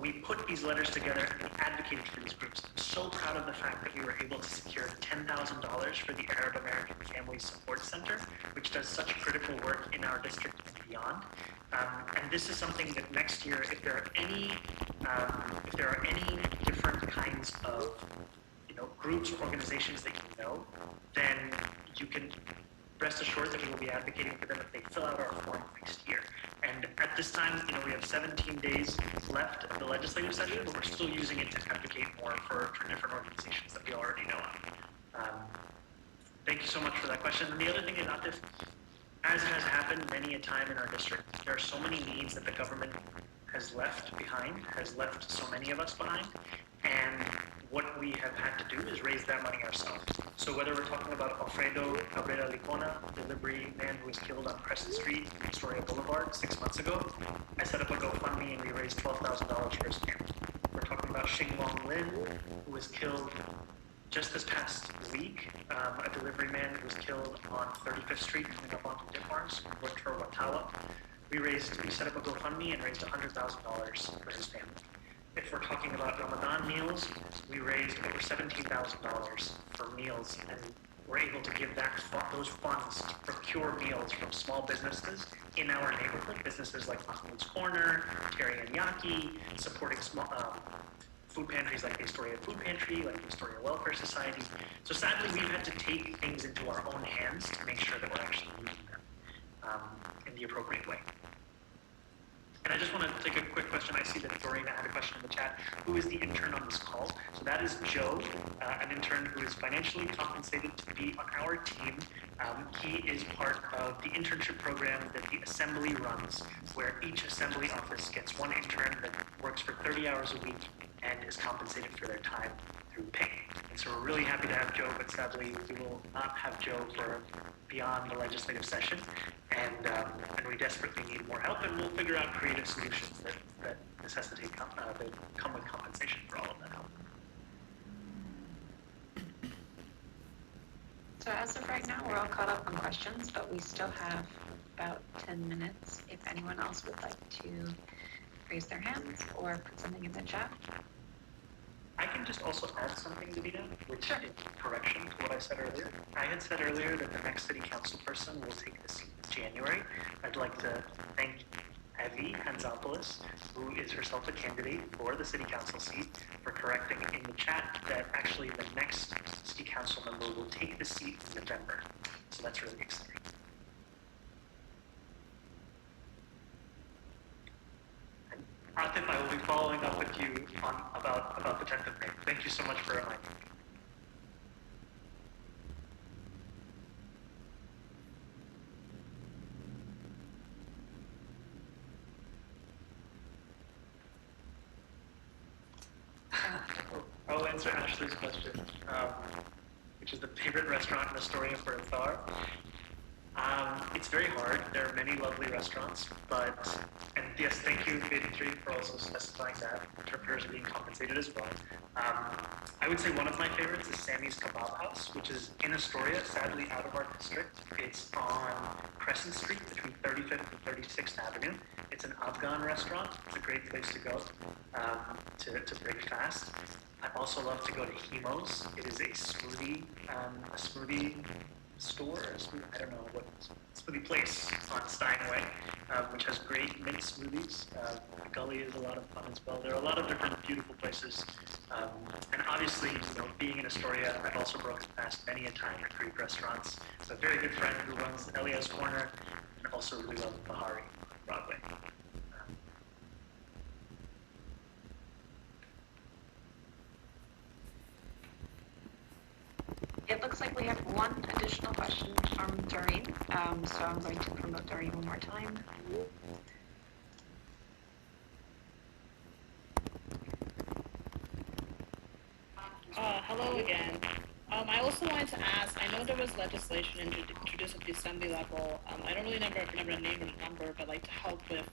we put these letters together and advocated for these groups. I'm so proud of the fact that we were able to secure $10,000 for the Arab American Family Support Center, which does such critical work in our district and beyond. And this is something that next year, if there are any different kinds of groups or organizations that you know, then you can rest assured that we will be advocating for them if they fill out our form next year. And at this time, we have 17 days left of the legislative session, but we're still using it to advocate more for different organizations that we already know of. Thank you so much for that question. And the other thing is, Atif, as it has happened many a time in our district, there are so many needs that the government has left behind, has left so many of us behind, and what we have had to do is raise that money ourselves. So whether we're talking about Alfredo Cabrera Licona, delivery man who was killed on Crescent Street, Astoria Boulevard 6 months ago, I set up a GoFundMe and we raised $12,000 for his family. We're talking about Xing Long Lin, who was killed just this past week, a delivery man who was killed on 35th Street coming up onto Dip Farms, Winter Watawa. We set up a GoFundMe and raised $100,000 for his family. If we're talking about Ramadan meals, we raised over $17,000 for meals, and we're able to give those funds to procure meals from small businesses in our neighborhood, businesses like Mahmoud's Corner, Terry and Yaki, supporting small food pantries like the Astoria Food Pantry, like the Astoria Welfare Society. So sadly, we've had to take things into our own hands to make sure that we're actually using them in the appropriate way. And I just want to take a quick question. I see that Doreen had a question in the chat. Who is the intern on this call? So that is Joe, an intern who is financially compensated to be on our team. He is part of the internship program that the Assembly runs, where each Assembly office gets one intern that works for 30 hours a week and is compensated for their time through pay. And so we're really happy to have Joe, but sadly we will not have Joe for beyond the legislative session. And we desperately need more help, and we'll figure out creative solutions that necessitate that come with compensation for all of that help. So as of right now, we're all caught up on questions, but we still have about 10 minutes if anyone else would like to raise their hands or put something in the chat. I can just also add something, Davina, which is correction to what I said earlier. I had said earlier that the next city council person will take this seat in January. I'd like to thank Evie Hanzopoulos, who is herself a candidate for the city council seat, for correcting in the chat that actually the next city council member will take the seat in November. So that's really exciting. Atif, I will be following up with you about the 10th of May. Thank you so much for reminding me. I'll answer Ashley's question, which is the favorite restaurant in Astoria for iftar. It's very hard. There are many lovely restaurants, and yes, thank you, Fade3, for also specifying that interpreters are being compensated as well. I would say one of my favorites is Sammy's Kebab House, which is in Astoria, sadly out of our district. It's on Crescent Street between 35th and 36th Avenue. It's an Afghan restaurant. It's a great place to go to break fast. I also love to go to Himo's. It is a smoothie store, I don't know what smoothie place on Steinway, which has great mint smoothies. Gully is a lot of fun as well. There are a lot of different beautiful places, and obviously, being in Astoria, I've also broken fast many a time at Greek restaurants. So a very good friend who runs Elia's Corner, and also really love Bahari on Broadway. It looks like we have one additional question from Doreen, so I'm going to promote Doreen one more time. Hello again. I also wanted to ask, I know there was legislation introduced at the assembly level. I don't really remember a name or number, but like to help with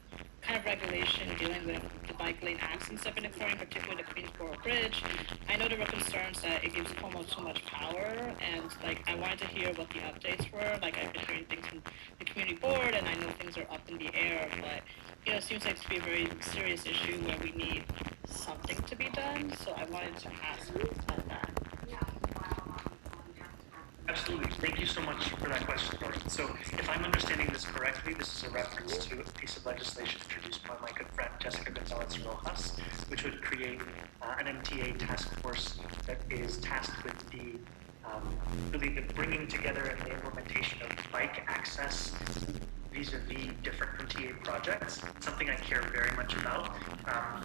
kind of regulation dealing with the bike lane accidents that have been occurring, particularly the Queensboro Bridge. I know there were concerns that it gives Como too much power, and like I wanted to hear what the updates were. Like I've been hearing things from the community board, and I know things are up in the air, but it seems like to be a very serious issue where we need something to be done. So I wanted to ask about that. Absolutely. Thank you so much for that question, Doreen. So if I'm understanding this correctly, this is a reference to a piece of legislation introduced by my good friend Jessica Gonzalez Rojas, which would create an MTA task force that is tasked with really the bringing together and the implementation of bike access vis-a-vis different MTA MRTA projects, something I care very much about.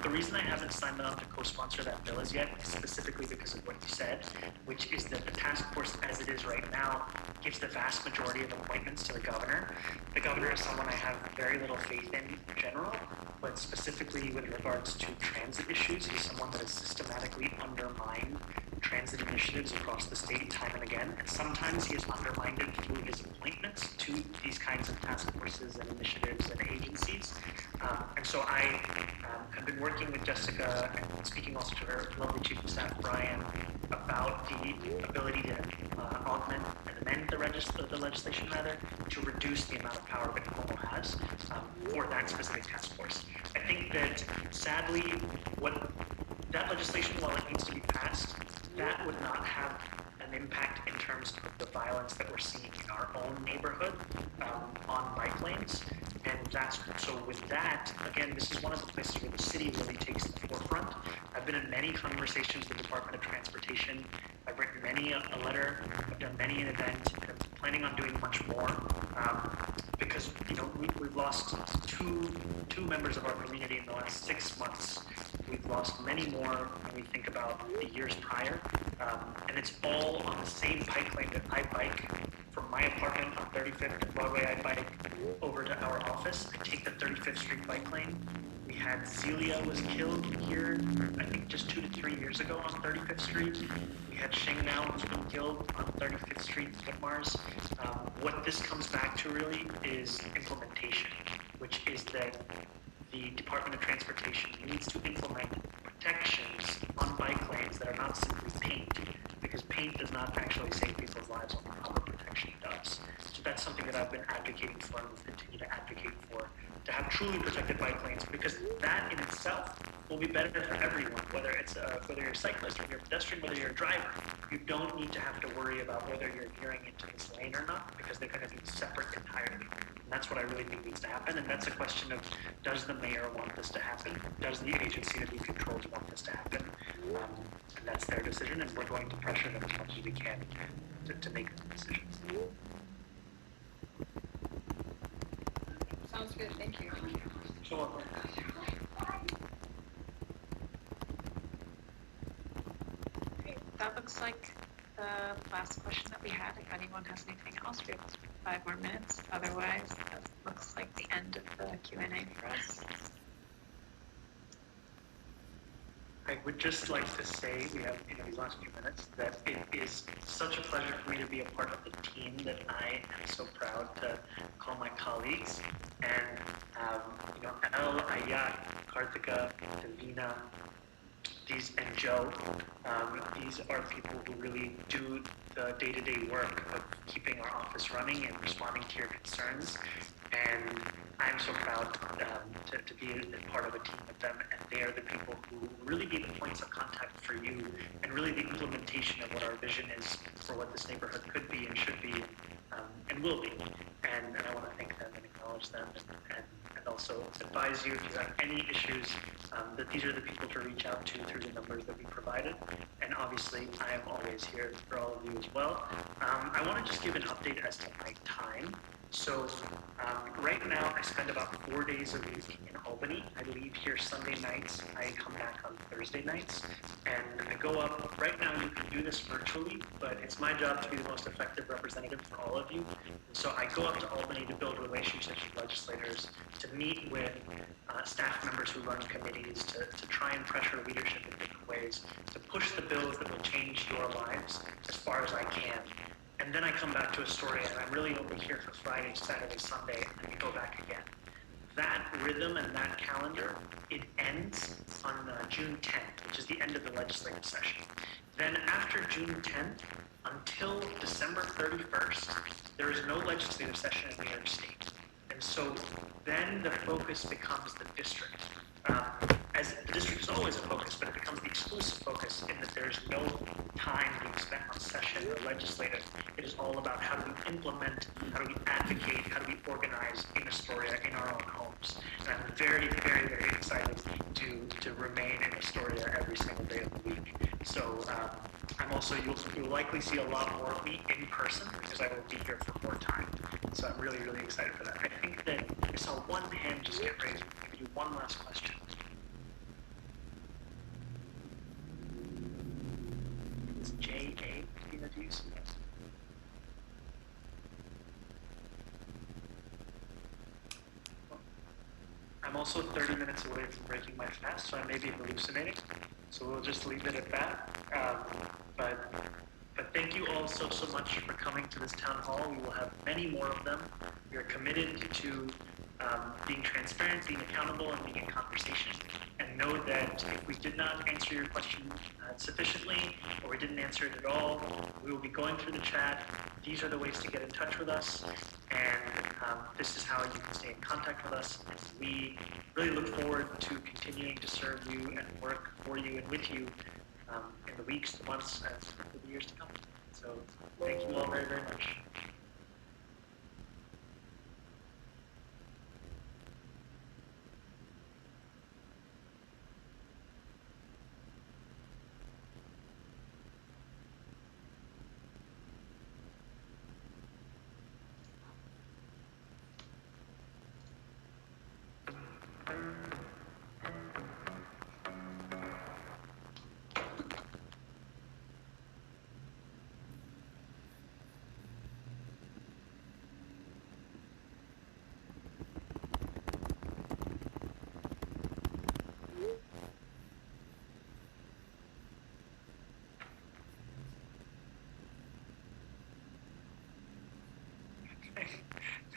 The reason I haven't signed on to co-sponsor that bill as yet is specifically because of what you said, which is that the task force as it is right now gives the vast majority of appointments to the governor. The governor is someone I have very little faith in general, but specifically with regards to transit issues, he's someone that has systematically undermined transit initiatives across the state time and again, and sometimes he has undermined it through his appointments to these kinds of task forces and initiatives and agencies. And so I have been working with Jessica and speaking also to her lovely chief of staff, Brian, about the ability to augment and amend the legislation rather, to reduce the amount of power that Cuomo has for that specific task force. I think that sadly, what that legislation, while it needs to be passed, that would not have an impact in terms of the violence that we're seeing in our own neighborhood on bike lanes. And that's, so with that, again, this is one of the places where the city really takes the forefront. I've been in many conversations with the Department of Transportation. I've written many a letter, I've done many an event, and I'm planning on doing much more because, you know, we've lost two members of our community in the last 6 months. We've lost many more when we think about the years prior, and it's all on the same bike lane that I bike from my apartment on 35th and Broadway. I bike over to our office. I take the 35th Street bike lane. We had Celia was killed here, I think just 2 to 3 years ago on 35th Street. We had Sheng Nao who's been killed on 35th Street in Whitmars. What this comes back to really is implementation, which is that the Department of Transportation needs to implement protections on bike lanes that are not simply paint, because paint does not actually save people's lives on proper protection does. So that's something that I've been advocating for and will continue to advocate for, to have truly protected bike lanes, because that in itself will be better for everyone, whether you're a cyclist, whether you're a pedestrian, whether you're a driver. You don't need to have to worry about whether you're veering into this lane or not, because they're going to be separate entirely. And that's what I really think needs to happen, and that's a question of, does the mayor want this to happen? Does the agency that he controls want this to happen? And that's their decision, and we're going to pressure them as much as we can to make those decisions. Sounds good, thank you. Sure. Okay, that looks like the last question that we had. If anyone has anything else, we have 5 more minutes. Otherwise, that looks like the end of the Q&A for us. I would just like to say, we have these last few minutes, that it is such a pleasure for me to be a part of the team that I am so proud to call my colleagues. And El, Ayat, Kartika, Davina, and Joe, these are people who really do the day-to-day work of keeping our office running and responding to your concerns. And I'm so proud to be a part of a team with them, and they are the people who really be the points of contact for you, and really the implementation of what our vision is for what this neighborhood could be and should be and will be. And I want to thank them and acknowledge them, and also advise you if you have any issues, that these are the people to reach out to through the numbers that we provided. And obviously, I am always here for all of you as well. I want to just give an update as to my time. So right now, I spend about 4 days a week in Albany. I leave here Sunday nights. I come back on Thursday nights. And I go up. Right now, you can do this virtually, but it's my job to be the most effective representative for all of you. And so I go up to Albany to build relationships with legislators, to meet with staff members who run committees, to try and pressure leadership in different ways, to push the bills that will change your lives as far as I can. And then I come back to Astoria, and I'm really only here for Friday, Saturday, Sunday, and then we go back again. That rhythm and that calendar, it ends on June 10th, which is the end of the legislative session. Then after June 10th, until December 31st, there is no legislative session in New York State. And so then the focus becomes the district. As the district is always a focus, but it becomes the exclusive focus in that there's no time being spent on session or legislative. It is all about how do we implement, how do we advocate, how do we organize in Astoria, in our own homes. And I'm very, very, very excited to remain in Astoria every single day of the week. So I'm also, you'll likely see a lot more of me in person because I will be here for more time. So I'm really, really excited for that. I think that I saw one hand just get raised. Maybe do one last question. It's J.A. Tina, do you see this? I'm also 30 minutes away from breaking my fast, so I may be hallucinating. So we'll just leave it at that. But thank you all so much for coming to this town hall. We will have many more of them. We are committed to being transparent, being accountable, and being in conversation. And know that if we did not answer your question sufficiently, or we didn't answer it at all, we will be going through the chat. These are the ways to get in touch with us, and this is how you can stay in contact with us. We really look forward to continuing to serve you and work for you and with you in the weeks, the months, and for the years to come. So thank you all very, very much.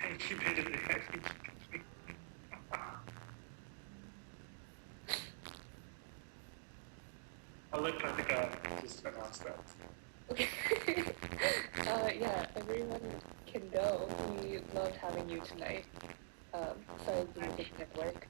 Thank you, Benedict. I'll let Karthika just announce that. Okay. Yeah, everyone can go. We loved having you tonight. Sorry, we didn't work.